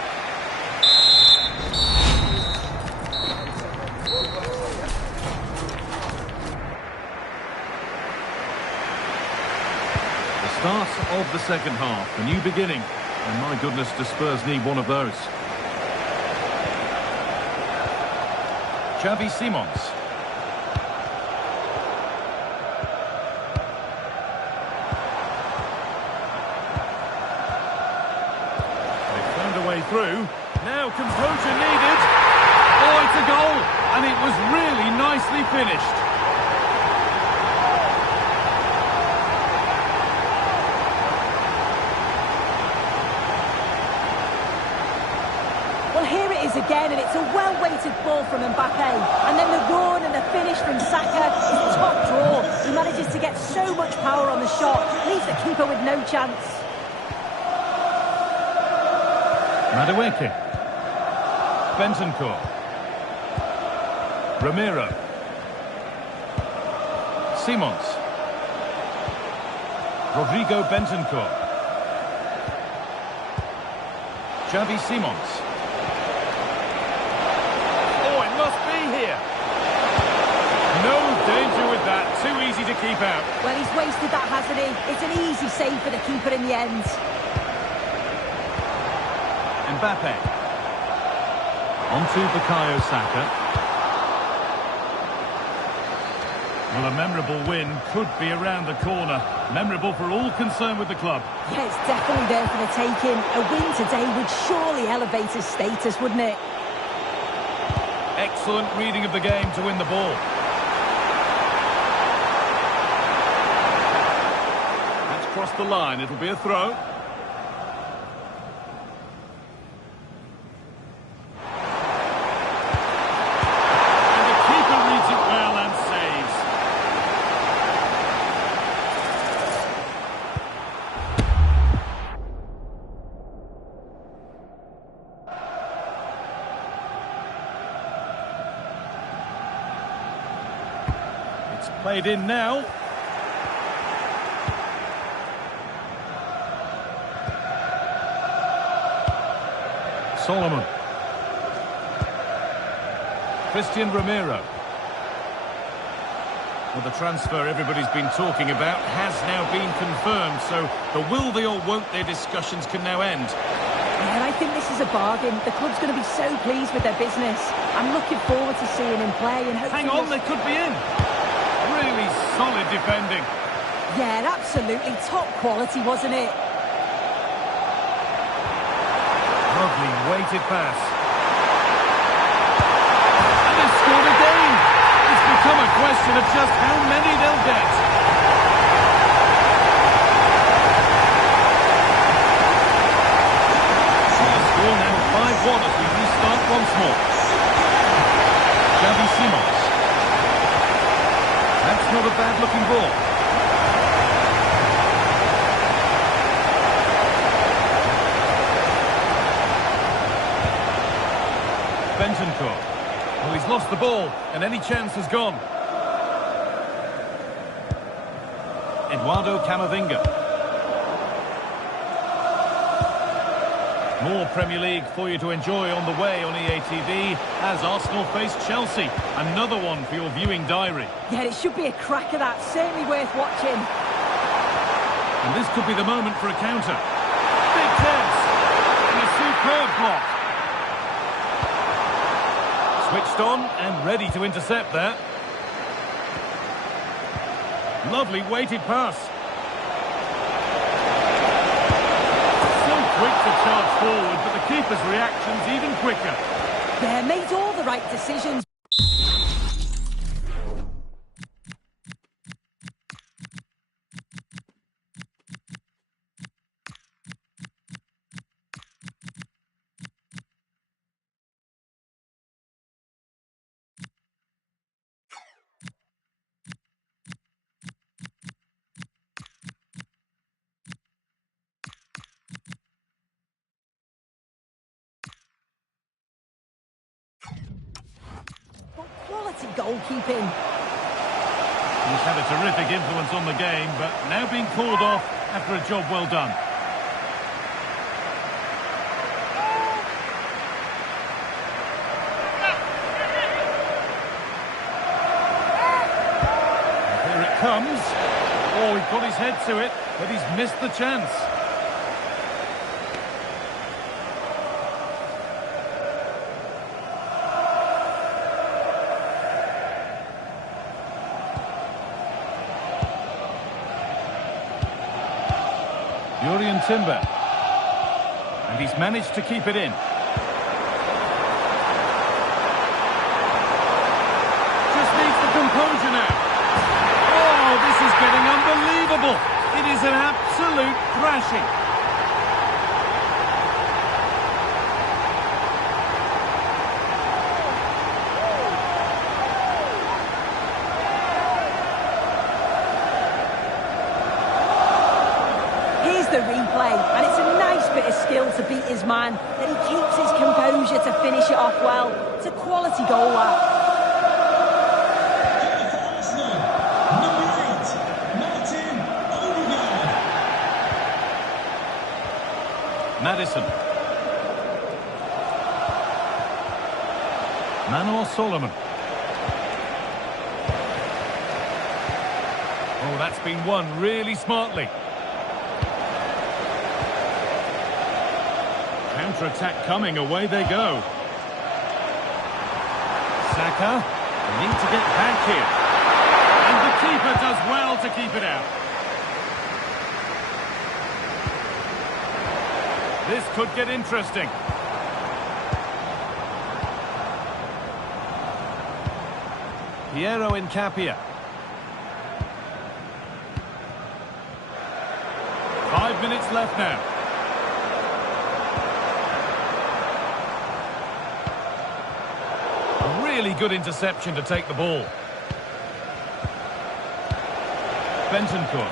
The start of the second half, a new beginning. And my goodness, the Spurs need one of those. Xavi Simons. They found a way through. Now composure needed. Oh, it's a goal. And it was really nicely finished. Well, here it goes again, and it's a well-weighted ball from Mbappe. And then the run and the finish from Saka is top draw. He manages to get so much power on the shot, leaves the keeper with no chance. Madueke. Bentancur. Ramiro. Simons. Rodrigo Bentancur. Xavi Simons. Oh, it must be here. No danger with that. Too easy to keep out. Well, he's wasted that, hasn't he? It's an easy save for the keeper in the end. Mbappe. On to Bukayo Saka. Well, a memorable win could be around the corner. Memorable for all concerned with the club. Yeah, it's definitely there for the taking. A win today would surely elevate his status, wouldn't it? Excellent reading of the game to win the ball. That's crossed the line. It'll be a throw. Played in now. Solomon. Christian Ramiro. Well, the transfer everybody's been talking about has now been confirmed, so the will they or won't they discussions can now end. Yeah, and I think this is a bargain. The club's going to be so pleased with their business. I'm looking forward to seeing him play and hopefully... Hang on, they could be in. Really solid defending. Yeah, absolutely top quality, wasn't it? Lovely weighted pass. And they've scored again. It's become a question of just how many they'll get. The score now 5-1 as we restart once more. Xavi Simons. That's not a bad-looking ball. Bentancur. Well, he's lost the ball, and any chance has gone. Eduardo Camavinga. More Premier League for you to enjoy on the way on EATV as Arsenal face Chelsea. Another one for your viewing diary. Yeah, it should be a cracker, that. Certainly worth watching. And this could be the moment for a counter. Big chance. And a superb block. Switched on and ready to intercept there. Lovely weighted pass. Quick to charge forward, but the keeper's reaction's even quicker. Yeah, made all the right decisions. Quality goalkeeping. He's had a terrific influence on the game, but now being called off after a job well done. Here it comes. Oh, he put his head to it, but he's missed the chance. Timber. And he's managed to keep it in. Just needs the composure now. Oh, this is getting unbelievable. It is an absolute thrashing. man that he keeps his composure to finish it off well. It's a quality goal, that. Madison. Manor Solomon. Oh, that's been won really smartly. Counter-attack coming, away they go. Saka, they need to get back here. And the keeper does well to keep it out. This could get interesting. Piero Incapia. 5 minutes left now. A really good interception to take the ball. Bentancur.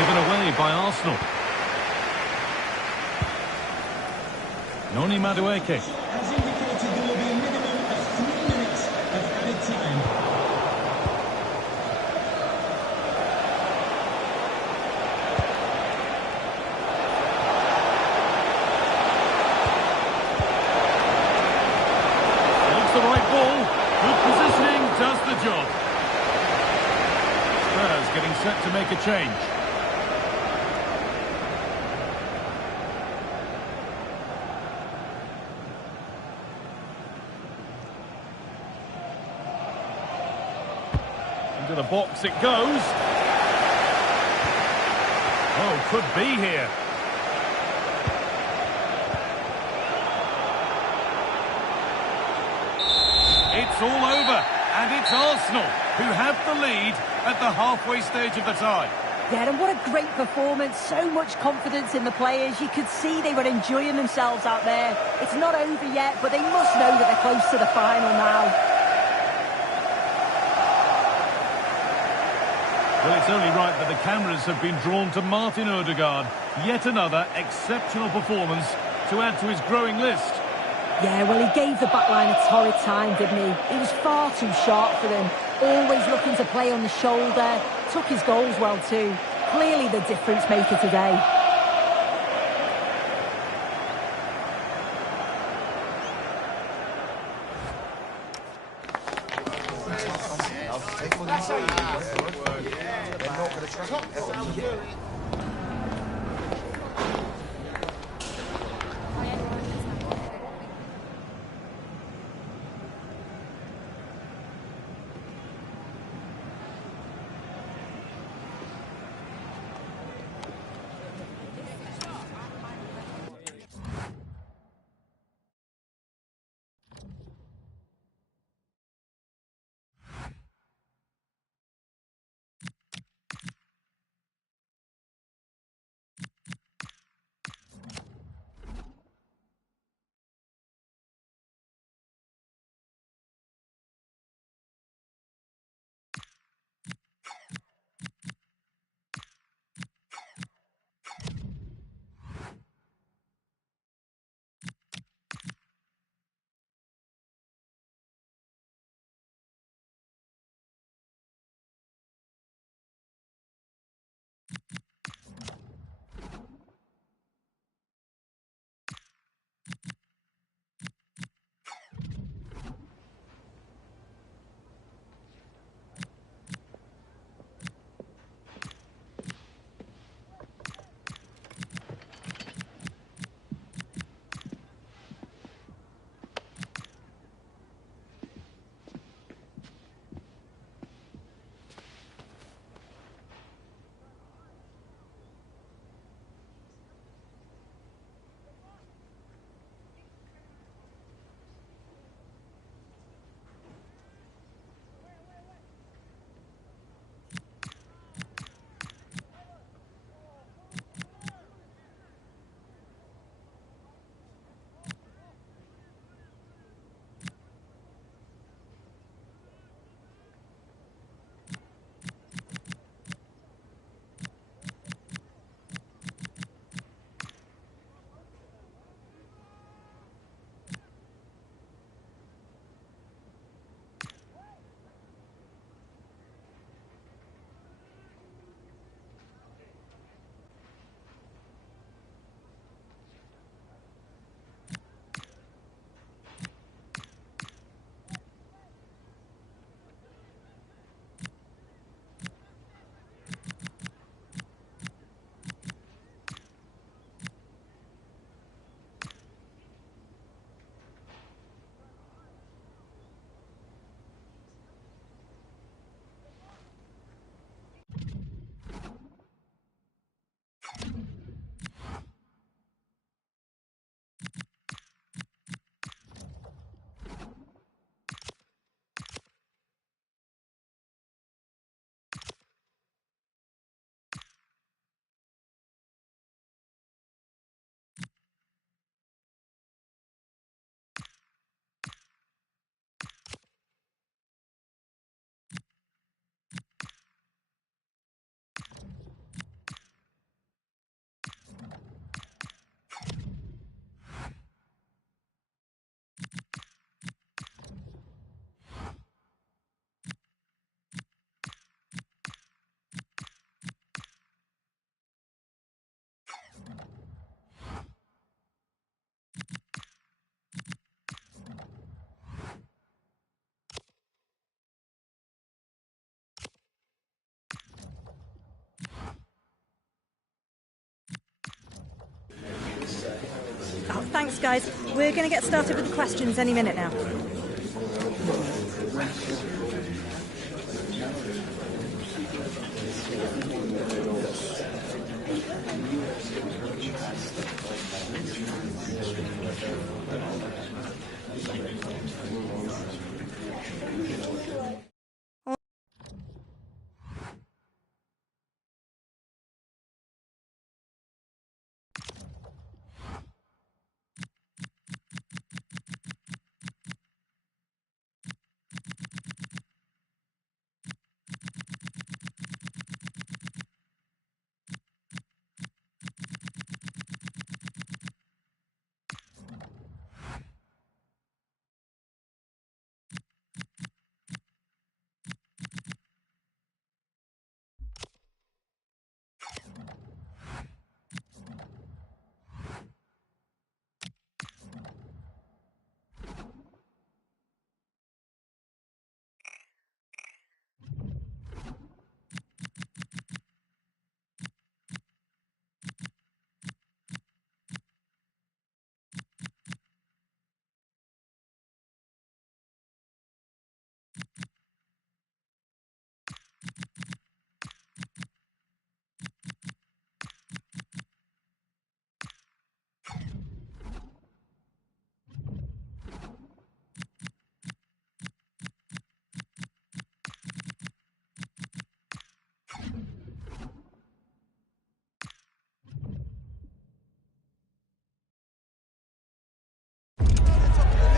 Given away by Arsenal. Noni Madueke. As indicated, there will be a minimum of 3 minutes of added time. Looks the right ball. Good positioning, does the job. Spurs getting set to make a change. Into the box it goes. Oh, could be here. It's all over, and it's Arsenal who have the lead at the halfway stage of the tie. Yeah, and what a great performance. So much confidence in the players. You could see they were enjoying themselves out there. It's not over yet, but they must know that they're close to the final now. Well, it's only right that the cameras have been drawn to Martin Odegaard. Yet another exceptional performance to add to his growing list. Yeah, well, he gave the backline a torrid time, didn't he? He was far too sharp for them. Always looking to play on the shoulder. Took his goals well too. Clearly the difference maker today. Thanks, guys. We're going to get started with the questions any minute now.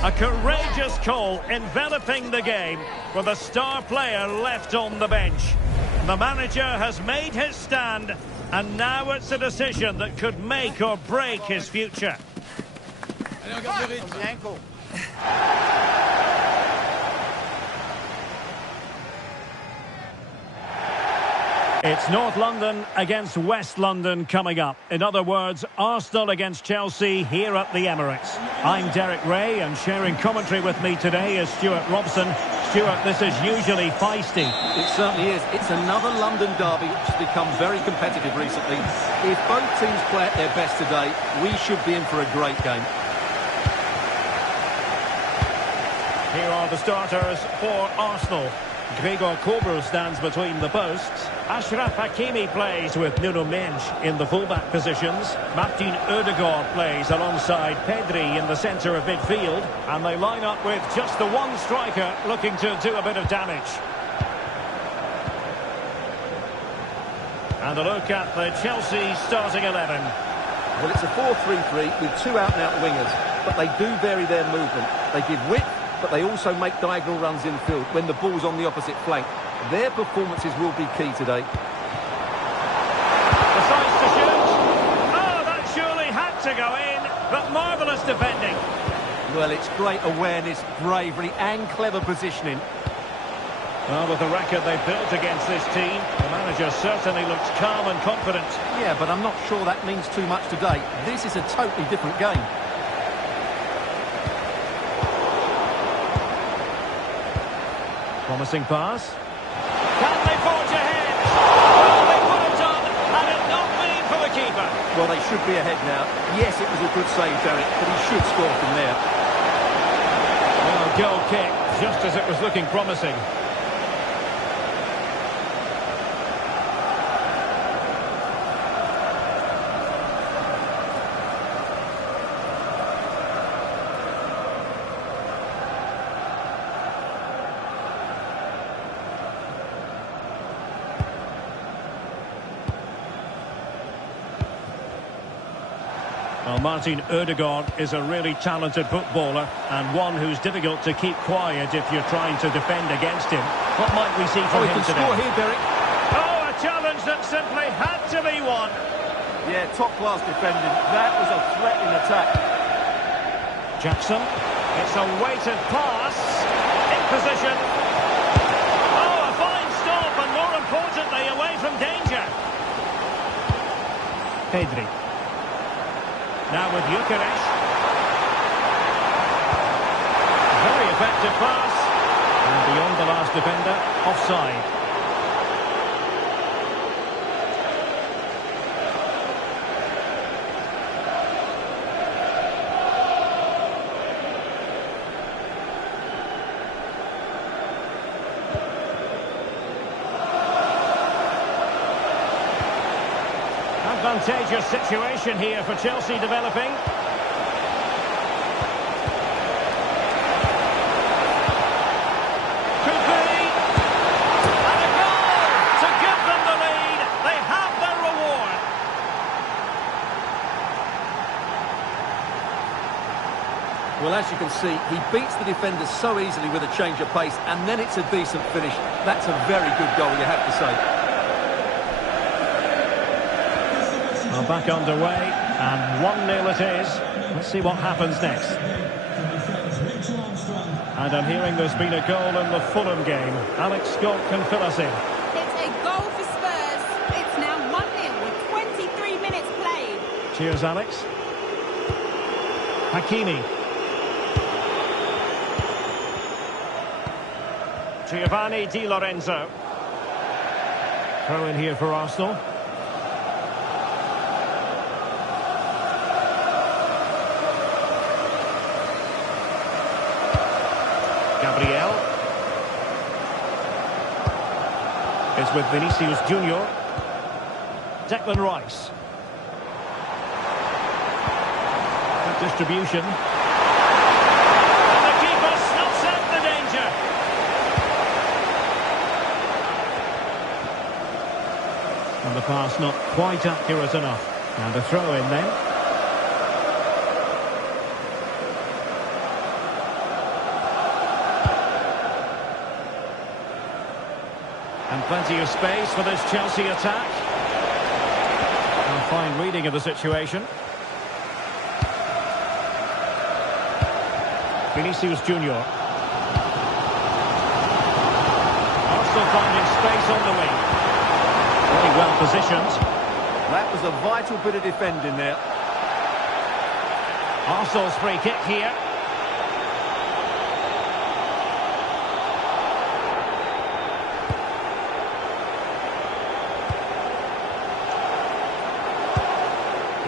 A courageous call enveloping the game with a star player left on the bench. The manager has made his stand, and now it's a decision that could make or break his future. It's North London against West London coming up. In other words, Arsenal against Chelsea here at the Emirates. I'm Derek Ray, and sharing commentary with me today is Stuart Robson. Stuart, this is usually feisty. It certainly is. It's another London derby which has become very competitive recently. If both teams play at their best today, we should be in for a great game. Here are the starters for Arsenal. Gregor Kobel stands between the posts. Ashraf Hakimi plays with Nuno Mendes in the fullback positions. Martin Odegaard plays alongside Pedri in the centre of midfield. And they line up with just the one striker looking to do a bit of damage. And a look at the Chelsea starting 11. Well, it's a 4-3-3 with two out-and-out wingers, but they do vary their movement. They give width, but they also make diagonal runs infield when the ball's on the opposite flank. Their performances will be key today. Decides to shoot. Oh, that surely had to go in, but marvellous defending. Well, it's great awareness, bravery and clever positioning. Well, with the record they've built against this team, the manager certainly looks calm and confident. Yeah, but I'm not sure that means too much today. This is a totally different game. Promising pass. Can they forge ahead? Well, they could have done had it not been for the keeper. Well, they should be ahead now. Yes, it was a good save, Derek, but he should score from there. Well, goal kick, just as it was looking promising. Well, Martin Odegaard is a really talented footballer and one who's difficult to keep quiet if you're trying to defend against him. What might we see from him he can today? score here, Derek. Oh, a challenge that simply had to be won. Yeah, top-class defending. That was a threat in attack. Jackson. It's a weighted pass. In position. Oh, a fine stop, and more importantly, away from danger. Pedri. Now with Gyökeres. Very effective pass. And beyond the last defender, offside. Advantageous situation here for Chelsea developing. Could be. And a goal to give them the lead. They have their reward. Well, as you can see, he beats the defenders so easily with a change of pace, and then it's a decent finish. That's a very good goal, you have to say. Well, back underway, and 1-0 it is. Let's see what happens next. And I'm hearing there's been a goal in the Fulham game. Alex Scott can fill us in. It's a goal for Spurs. It's now 1-0 with 23 minutes played. Cheers, Alex. Hakimi. Giovanni Di Lorenzo. Throw in here for Arsenal. Gabriel. Is with Vinicius Junior. Declan Rice. Good distribution. And the keeper snuffs out the danger. And the pass not quite accurate enough. And a throw in then. And plenty of space for this Chelsea attack. A fine reading of the situation. Vinicius Junior. Arsenal finding space on the wing. Very well positioned. That was a vital bit of defending there. Arsenal's free kick here.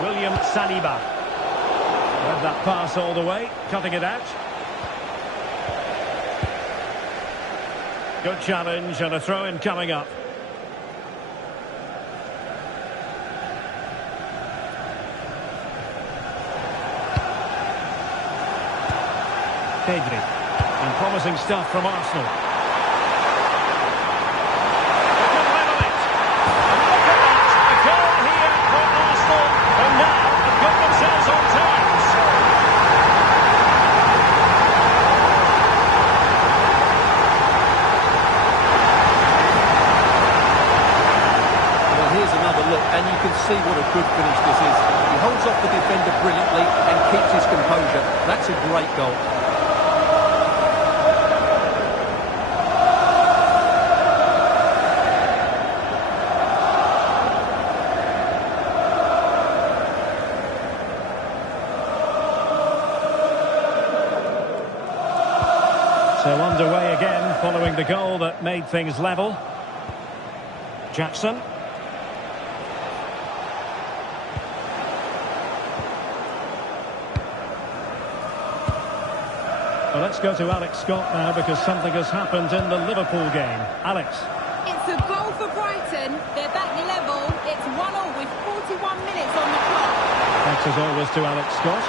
William Saliba. Read that pass all the way, cutting it out. Good challenge and a throw-in coming up. Pedri. And promising stuff from Arsenal. They can level it. And look at that. A goal here for Arsenal. And now they've got themselves on terms. Well, here's another look, and you can see what a good finish this is. He holds off the defender brilliantly and keeps his composure. That's a great goal. So underway again, following the goal that made things level. Jackson. Well, let's go to Alex Scott now, because something has happened in the Liverpool game. Alex. It's a goal for Brighton. They're back level. It's 1-1 with 41 minutes on the clock. Thanks as always to Alex Scott.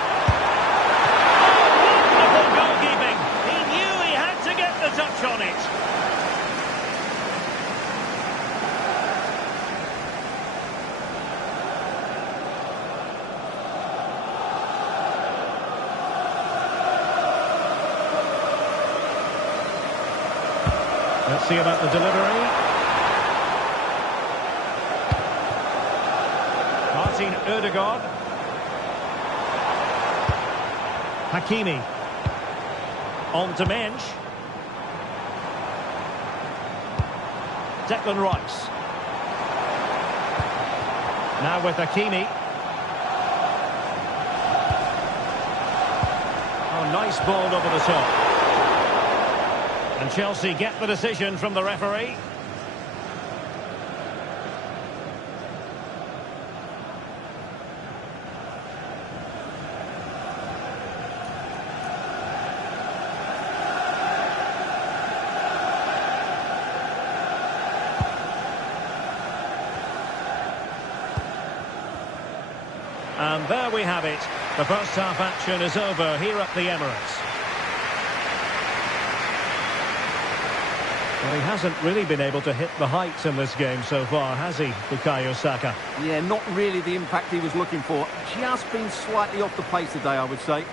Oh, wonderful goalkeeping. He knew he had to get the touch on it. Let's see about the delivery. Martin Ødegaard. Hakimi. On to Mensch. Declan Rice. Now with Hakimi. Oh, nice ball over the top. And Chelsea get the decision from the referee. And there we have it. The first half action is over here at the Emirates. Well, he hasn't really been able to hit the heights in this game so far, has he, Bukayo Saka? Yeah, not really the impact he was looking for. Just been slightly off the pace today, I would say.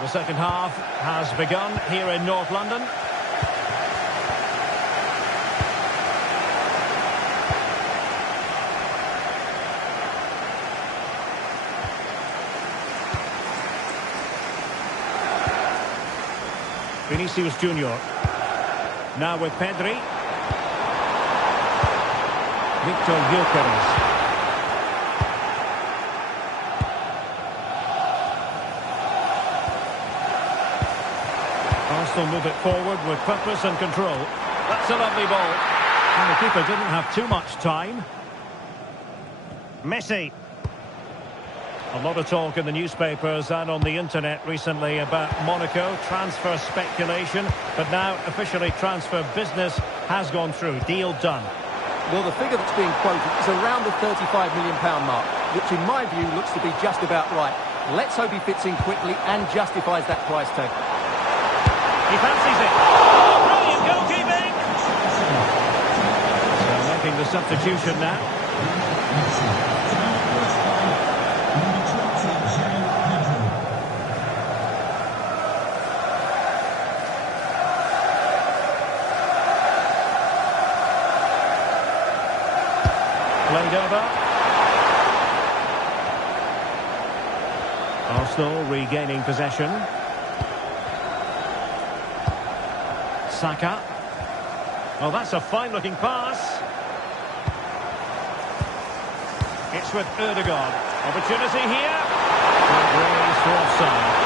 The second half has begun here in North London. Vinicius Junior. Now with Pedri. Victor Gyökeres. Arsenal move it forward with purpose and control. That's a lovely ball. And the keeper didn't have too much time. Messi. A lot of talk in the newspapers and on the internet recently about Monaco transfer speculation, but now officially transfer business has gone through. Deal done. Well, the figure that's being quoted is around the £35 million mark, which in my view looks to be just about right. Let's hope he fits in quickly and justifies that price tag. He fancies it. Oh, brilliant goalkeeping! So making the substitution now. Played over. Arsenal regaining possession. Saka. Oh, that's a fine-looking pass. It's with Ødegaard. Opportunity here. Raised for offside.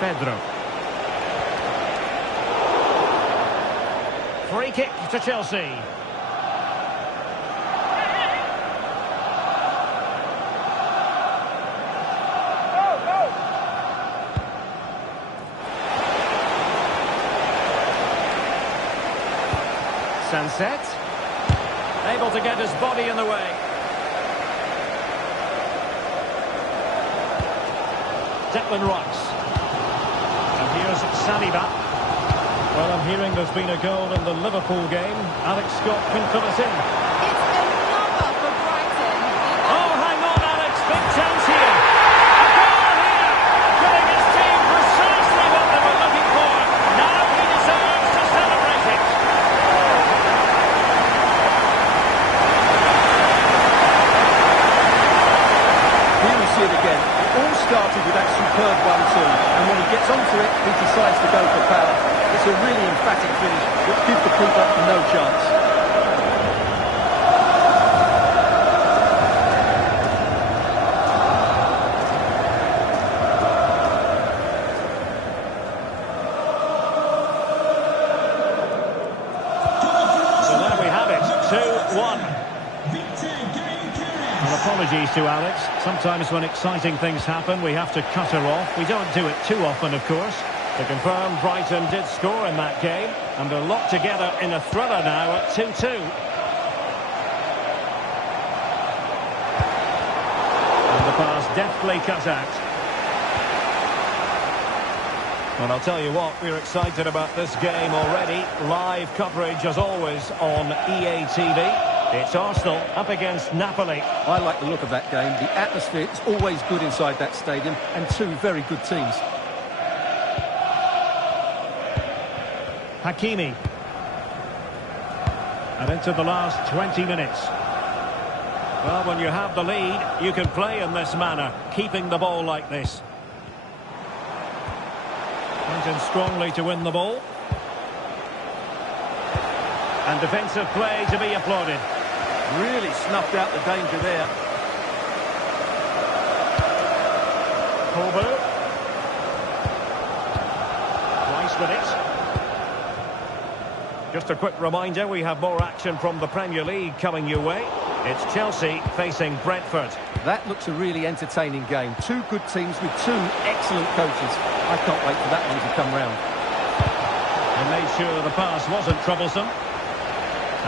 Pedro. Free kick to Chelsea. Sunset. Able to get his body in the way. Declan Rice. And here's Saliba. Well, I'm hearing there's been a goal in the Liverpool game. Alex Scott can fill us in. It's another for Brighton. Oh, hang on, Alex. Big chance here. A goal here. Giving his team precisely what they were looking for. Now he deserves to celebrate it. Here we see it again. It all started with that superb 1-2, and when he gets onto it, he decides to go for power. It's a really emphatic finish, which gives the keeper no chance. So there we have it, 2-1. Well, apologies to Alex. Sometimes when exciting things happen, we have to cut her off. We don't do it too often, of course. To confirm, Brighton did score in that game, and they're locked together in a thriller now at 2-2. deftly cut out. Well, I'll tell you what, we're excited about this game already. Live coverage, as always, on EA TV. It's Arsenal up against Napoli. I like the look of that game. The atmosphere is always good inside that stadium, and two very good teams. Hakimi. And into the last 20 minutes. Well, when you have the lead, you can play in this manner, keeping the ball like this. Went in strongly to win the ball. And defensive play to be applauded. Really snuffed out the danger there. Kobu. Rice with it. Just a quick reminder, we have more action from the Premier League coming your way. It's Chelsea facing Brentford. That looks a really entertaining game. Two good teams with two excellent coaches. I can't wait for that one to come round. They made sure the pass wasn't troublesome.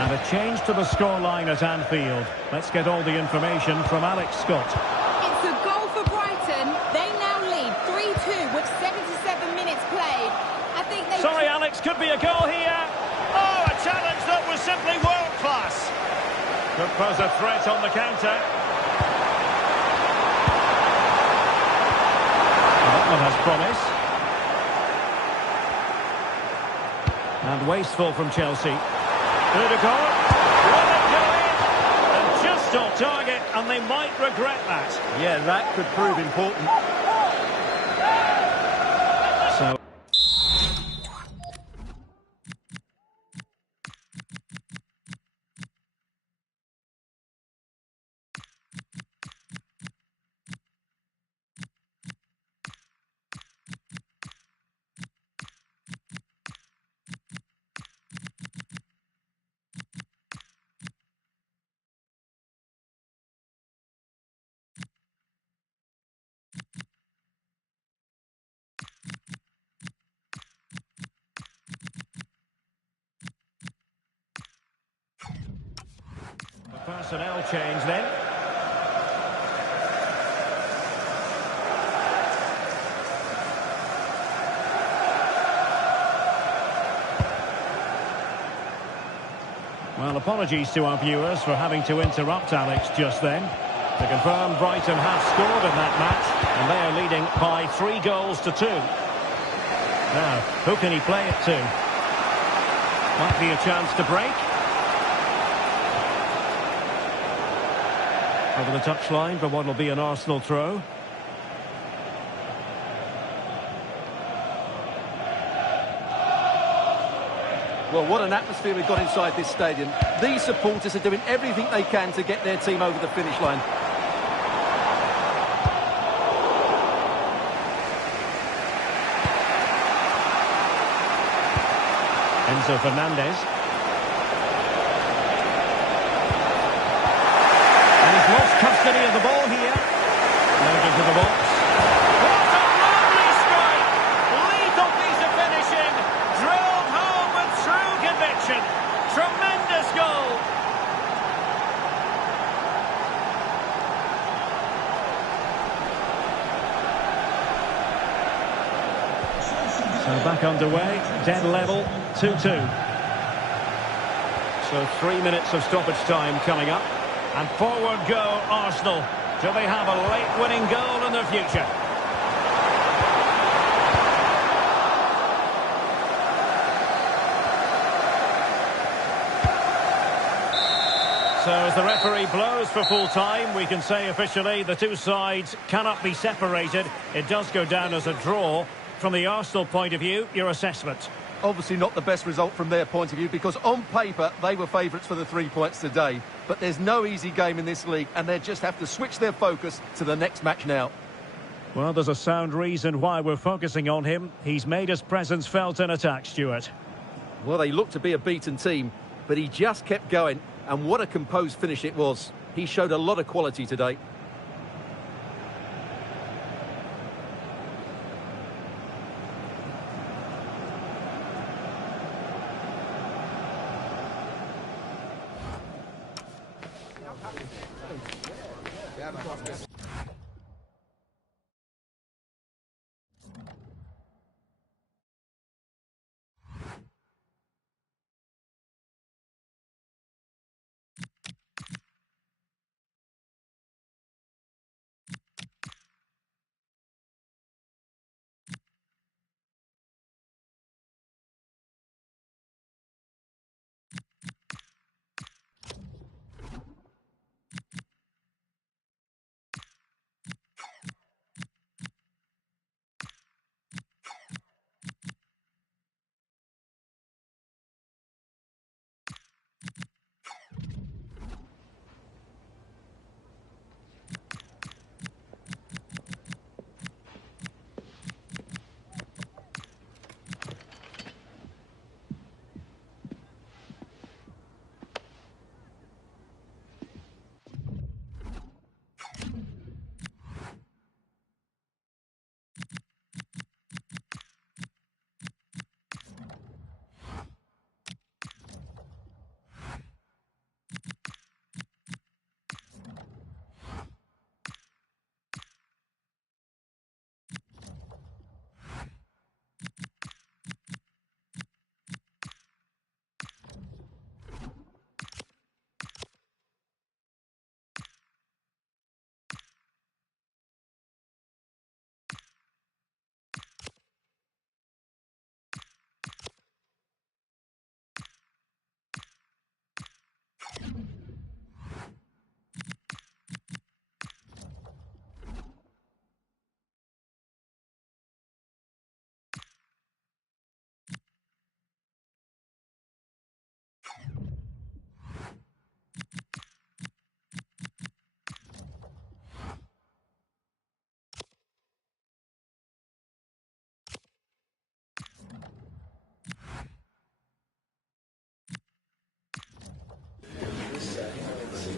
And a change to the scoreline at Anfield. Let's get all the information from Alex Scott. It's a goal for Brighton. They now lead 3-2 with 77 minutes played. I think they... Sorry, Alex, could be a goal here. Oh, a challenge that was simply world-class. Could pose a threat on the counter. That one has promise. And wasteful from Chelsea. Odegaard. Will it go in? And just on target, and they might regret that. Yeah, that could prove important. So... personnel change then. Well, apologies to our viewers for having to interrupt Alex just then. To confirm, Brighton have scored in that match, and they are leading by 3-2. Now, who can he play it to? Might be a chance to break. Over the touchline for what will be an Arsenal throw. Well, what an atmosphere we've got inside this stadium. These supporters are doing everything they can to get their team over the finish line. Enzo Fernandez. And he's lost custody of the ball here. Moved into the box. What a lovely strike! Lethal piece of finishing. Drilled home with true conviction. Tremendous goal. So back underway, dead level, 2-2. So 3 minutes of stoppage time coming up. And forward go Arsenal. Do they have a late winning goal in their future? So as the referee blows for full time, we can say officially the two sides cannot be separated. It does go down as a draw. From the Arsenal point of view, your assessment? Obviously not the best result from their point of view, because on paper they were favourites for the 3 points today. But there's no easy game in this league, and they just have to switch their focus to the next match now. Well, there's a sound reason why we're focusing on him. He's made his presence felt in attack, Stuart. Well, they looked to be a beaten team, but he just kept going, and what a composed finish it was. He showed a lot of quality today.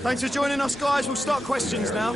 Thanks for joining us, guys. We'll start questions now.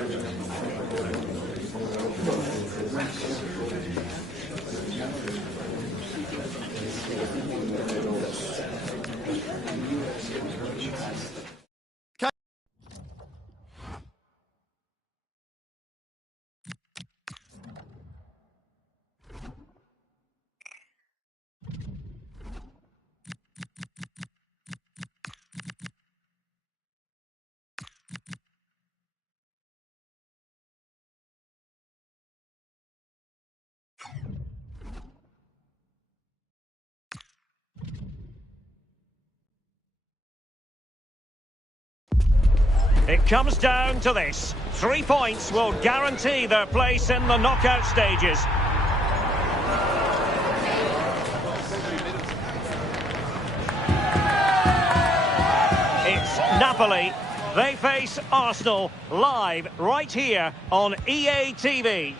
It comes down to this. 3 points will guarantee their place in the knockout stages. It's Napoli. They face Arsenal live right here on EA TV.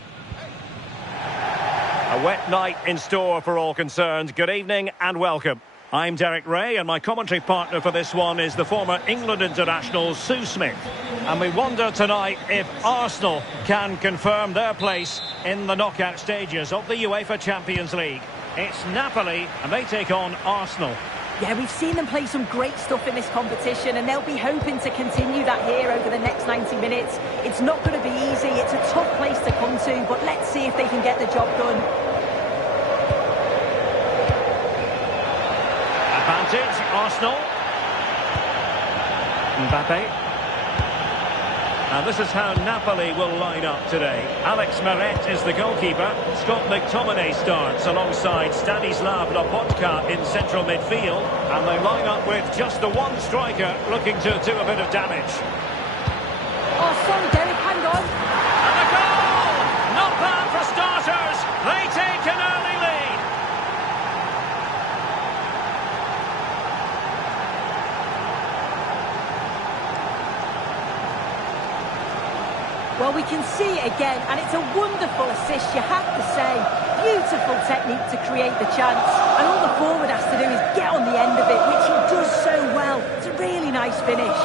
A wet night in store for all concerned. Good evening and welcome. I'm Derek Ray, and my commentary partner for this one is the former England international Sue Smith. And we wonder tonight if Arsenal can confirm their place in the knockout stages of the UEFA Champions League. It's Napoli, and they take on Arsenal. Yeah, we've seen them play some great stuff in this competition, and they'll be hoping to continue that here over the next 90 minutes. It's not going to be easy. It's a tough place to come to, but let's see if they can get the job done. Advantage, Arsenal. Mbappe. And this is how Napoli will line up today. Alex Meret is the goalkeeper. Scott McTominay starts alongside Stanislav Lobotka in central midfield. And they line up with just the one striker looking to do a bit of damage. Oh, sorry, Derek, hang on. And a goal! Not bad for starters. They take an early lead. Well, we can see it again, and it's a wonderful assist, you have to say. Beautiful technique to create the chance, and all the forward has to do is get on the end of it, which he does so well. It's a really nice finish.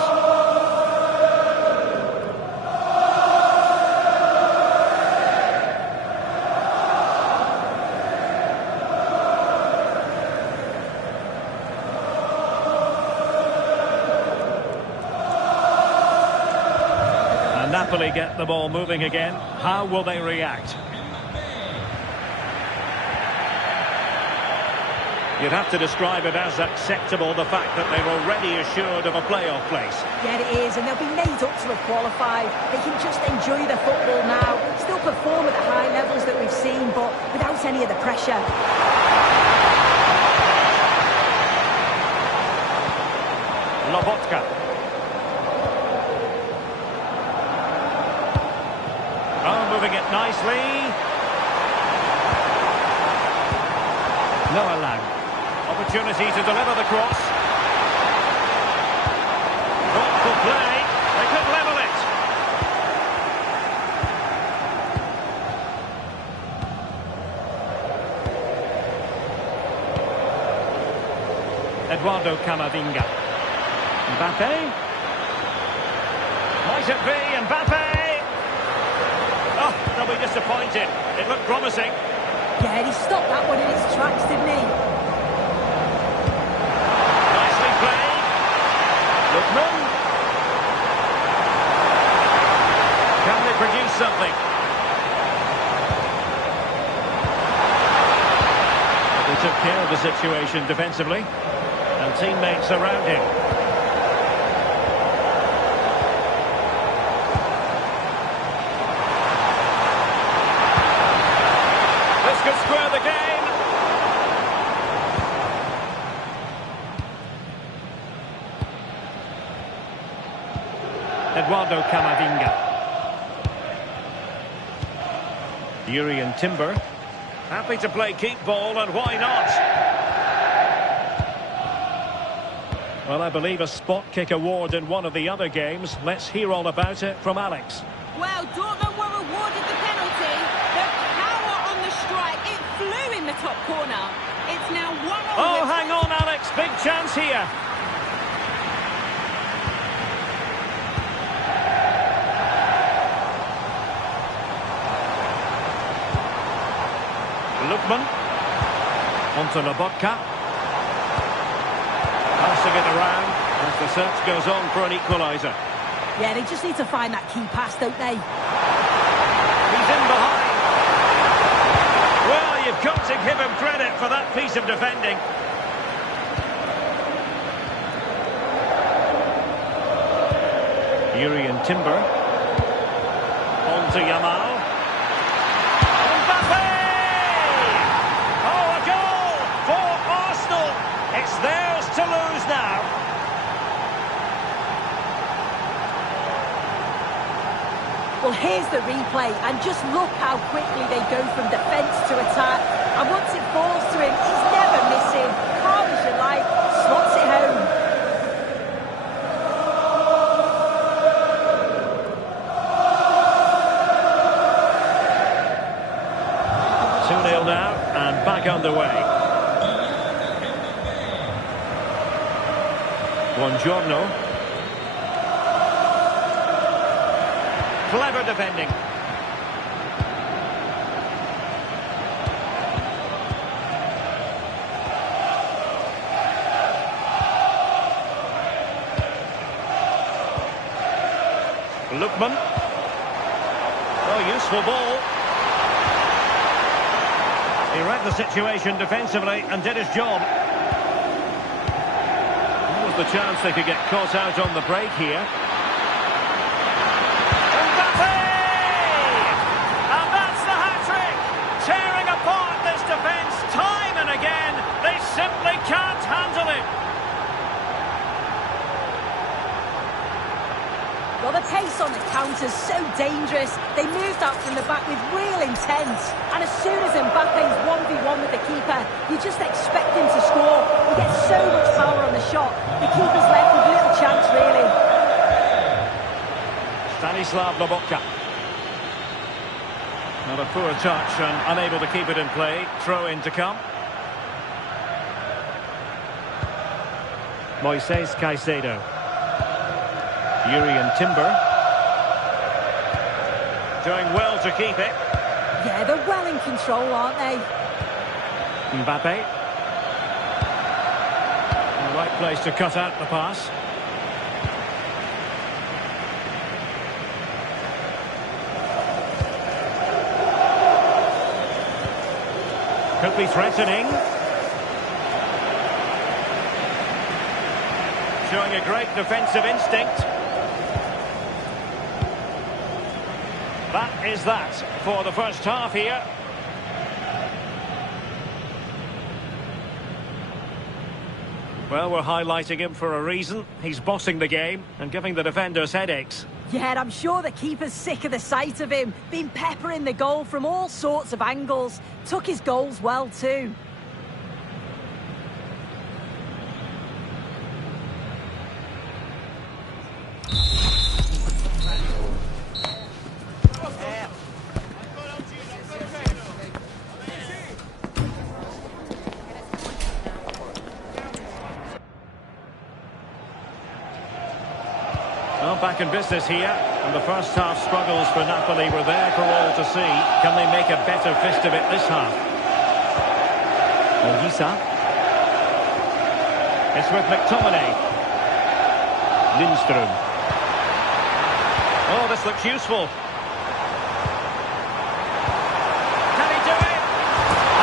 Napoli get the ball moving again. How will they react? You'd have to describe it as acceptable, the fact that they're already assured of a playoff place. Yeah, it is, and they'll be made up to have qualified. They can just enjoy their football now, still perform at the high levels that we've seen, but without any of the pressure. Lobotka. Moving it nicely. Noah Lang. Opportunity to deliver the cross. Thoughtful play. They could level it. Eduardo Camavinga. Mbappe. Might it be Mbappe? Oh, they'll be disappointed. It looked promising. Yeah, he stopped that one in its tracks, didn't he? Nicely played. Lookman. Can they produce something? They took care of the situation defensively. And teammates around him. Could square the game. Eduardo Camavinga. Jurrien Timber. Happy to play keep ball, and why not? Well, I believe a spot kick award in one of the other games. Let's hear all about it from Alex. Well, Dortmund were awarded the penalty. The power on the strike, it flew in the top corner. It's now 1-1. Oh, hang on, Alex. Big chance here. Lookman. Onto Lobotka. Passing it around as the search goes on for an equaliser. Yeah, they just need to find that key pass, don't they? He's in behind. Well, you've got to give him credit for that piece of defending. Yuri and Timber. On to Yamal. Mbappe! Oh, a goal for Arsenal. It's theirs to lose now. Well, here's the replay, and just look how quickly they go from defence to attack. And once it falls to him, he's never missing. Calm as you like, slots it home. 2-0 now, and back underway. Buongiorno. Clever defending. Lookman. Oh, useful ball. He read the situation defensively and did his job. That was the chance they could get caught out on the break here. Mbappe! And that's the hat-trick! Tearing apart this defence time and again. They simply can't handle it. Well, the pace on the counter's so dangerous. They moved out from the back with real intent. And as soon as Mbappe's 1v1 with the keeper, you just expect him to score. He gets so much power on the shot. The keeper's left with little chance, really. Stanislav Lobotka. Not a poor touch and unable to keep it in play. Throw in to come. Moises Caicedo. Yuri and Timber. Doing well to keep it. Yeah, they're well in control, aren't they? Mbappe. In the right place to cut out the pass. Could be threatening. Showing a great defensive instinct. That is that for the first half here. Well, we're highlighting him for a reason. He's bossing the game and giving the defenders headaches. Yeah, and I'm sure the keeper's sick of the sight of him. Been peppering the goal from all sorts of angles. Took his goals well too. Well, back in business here, and the first half struggles for Napoli were there for all to see. Can they make a better fist of it this half? Olisa. It's with McTominay. Lindström. Oh, this looks useful. Can he do it?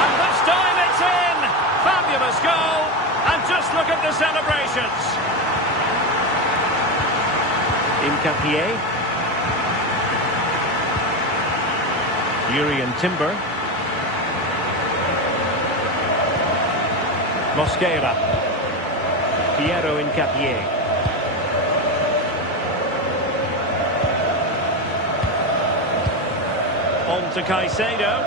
And this time it's in! Fabulous goal! And just look at the celebrations. Incapié. Yuri and Timber. Mosquera. Piero Incapié. On to Caicedo.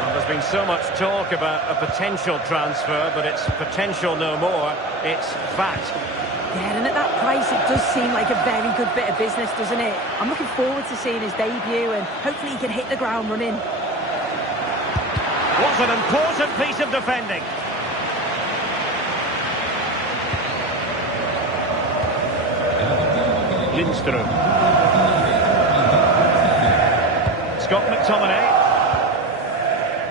Well, there's been so much talk about a potential transfer, but it's potential no more. It's fact. Yeah, and at that price, it does seem like a very good bit of business, doesn't it? I'm looking forward to seeing his debut, and hopefully he can hit the ground running. What an important piece of defending. Lindström. Scott McTominay.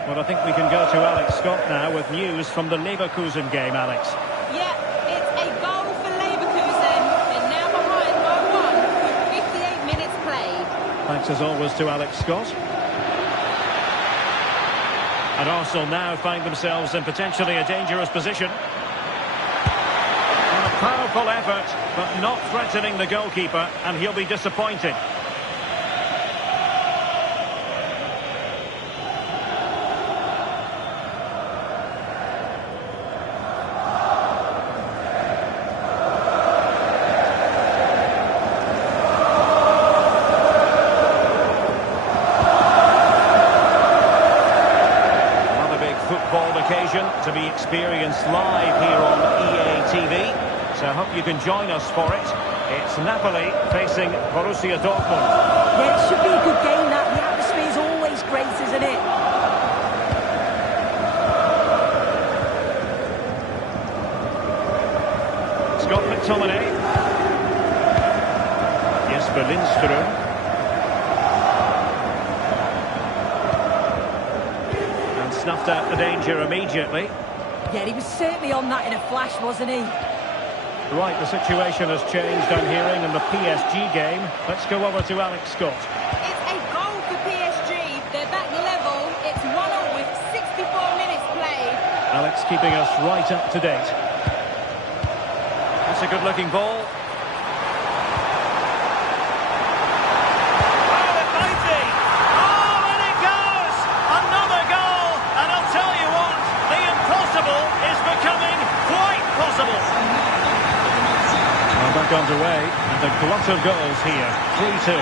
Well, I think we can go to Alex Scott now with news from the Leverkusen game, Alex. Yeah, it's a goal for Leverkusen. They're now behind by 1 with 58 minutes played. Thanks as always to Alex Scott. And Arsenal now find themselves in potentially a dangerous position. And a powerful effort, but not threatening the goalkeeper, and he'll be disappointed. To be experienced live here on EATV, so I hope you can join us for it. It's Napoli facing Borussia Dortmund. Yeah, it should be a good game, that. The atmosphere is always great, isn't it? Scott McTominay. Jesper Lindström. Snuffed out the danger immediately. Yeah, he was certainly on that in a flash, wasn't he? Right, the situation has changed, I'm hearing, in the PSG game. Let's go over to Alex Scott. It's a goal for PSG. They're back level. It's 1-1 with 64 minutes played. Alex keeping us right up to date. That's a good-looking ball. Back underway, and a glut of goals here. 3-2.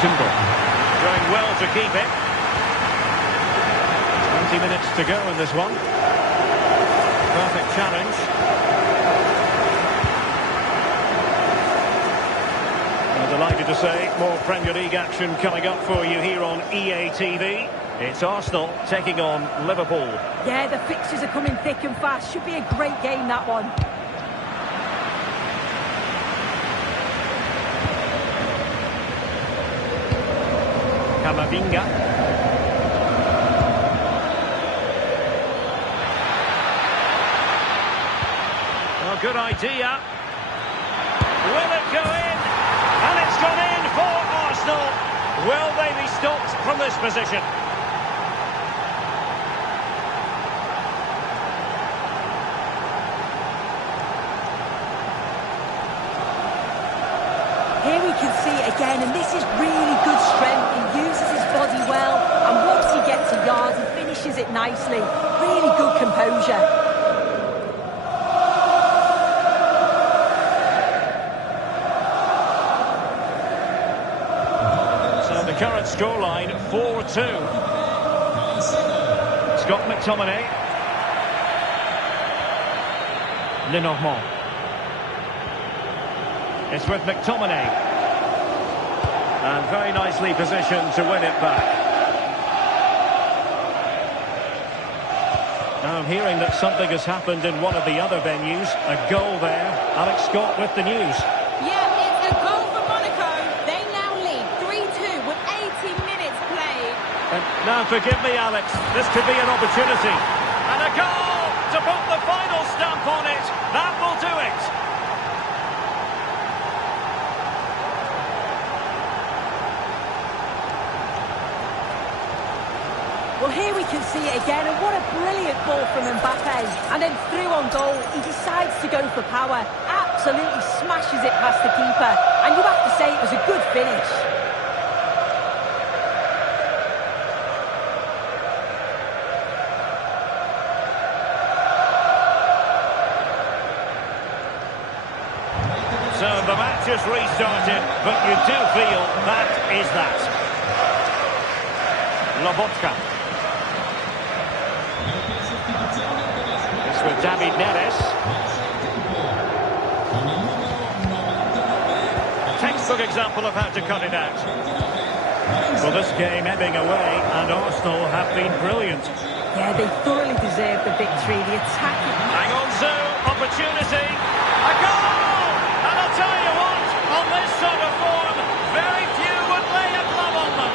Timber going well to keep it. 20 minutes to go in this one. Perfect challenge. I'm delighted to say more Premier League action coming up for you here on EATV. It's Arsenal taking on Liverpool. Yeah, the fixtures are coming thick and fast. Should be a great game, that one. Camavinga. Oh, good idea. Will it go in? And it's gone in for Arsenal. Will they be stopped from this position? Here we can see it again, and this is really good strength. He uses his body well, and once he gets a yard, he finishes it nicely. Really good composure. So the current scoreline, 4-2. Scott McTominay. Lenormand. It's with McTominay. And very nicely positioned to win it back. Now I'm hearing that something has happened in one of the other venues. A goal there. Alex Scott with the news. Yeah, it's a goal for Monaco. They now lead 3-2 with 80 minutes played. And now forgive me, Alex. This could be an opportunity. And a goal to put the final stamp on it. That will do it. Well, here we can see it again, and what a brilliant ball from Mbappe. And then through on goal, he decides to go for power. Absolutely smashes it past the keeper. And you have to say it was a good finish. So the match has restarted, but you do feel that is that. Lobotka. It's with David Neres. Textbook example of how to cut it out. Well, this game ebbing away, and Arsenal have been brilliant. Yeah, they thoroughly deserve the victory. The attack... Hang on, Sue. Opportunity. A goal! And I'll tell you what, on this sort of form, very few would lay a glove on them.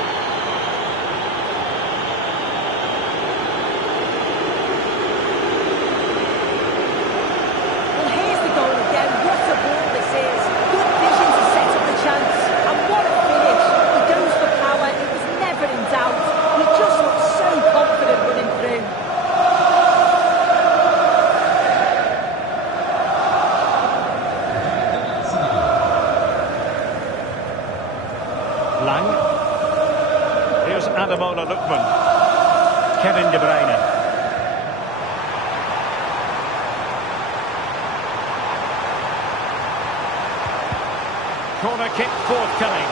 Ademola Lookman. Kevin De Bruyne. Corner kick forthcoming.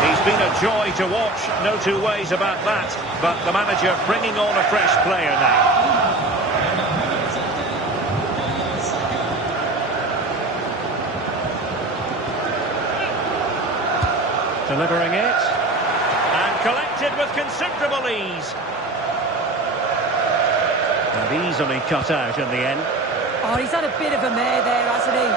He's been a joy to watch, no two ways about that. But the manager bringing on a fresh player now. Delivering it. And collected with considerable ease. And easily cut out in the end. Oh, he's had a bit of a mare there, hasn't he?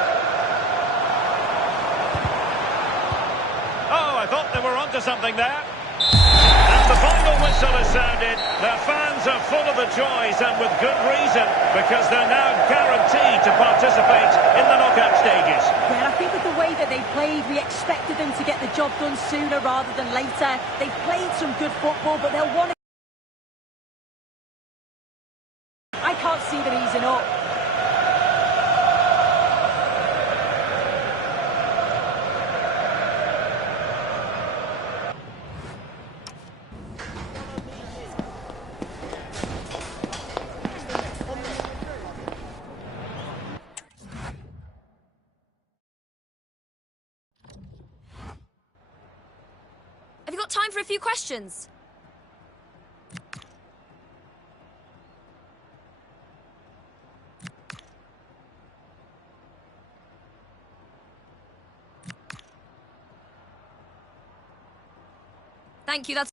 Oh, I thought they were onto something there. And the final whistle has sounded. Their fans are full of the joys, and with good reason, because they're now guaranteed to participate in the knockout stages. Yeah, I think with the way that they played, we expected them to get the job done sooner rather than later. They've played some good football, but they'll want to... I can't see them easing up. Have you got time for a few questions? Thank you, that's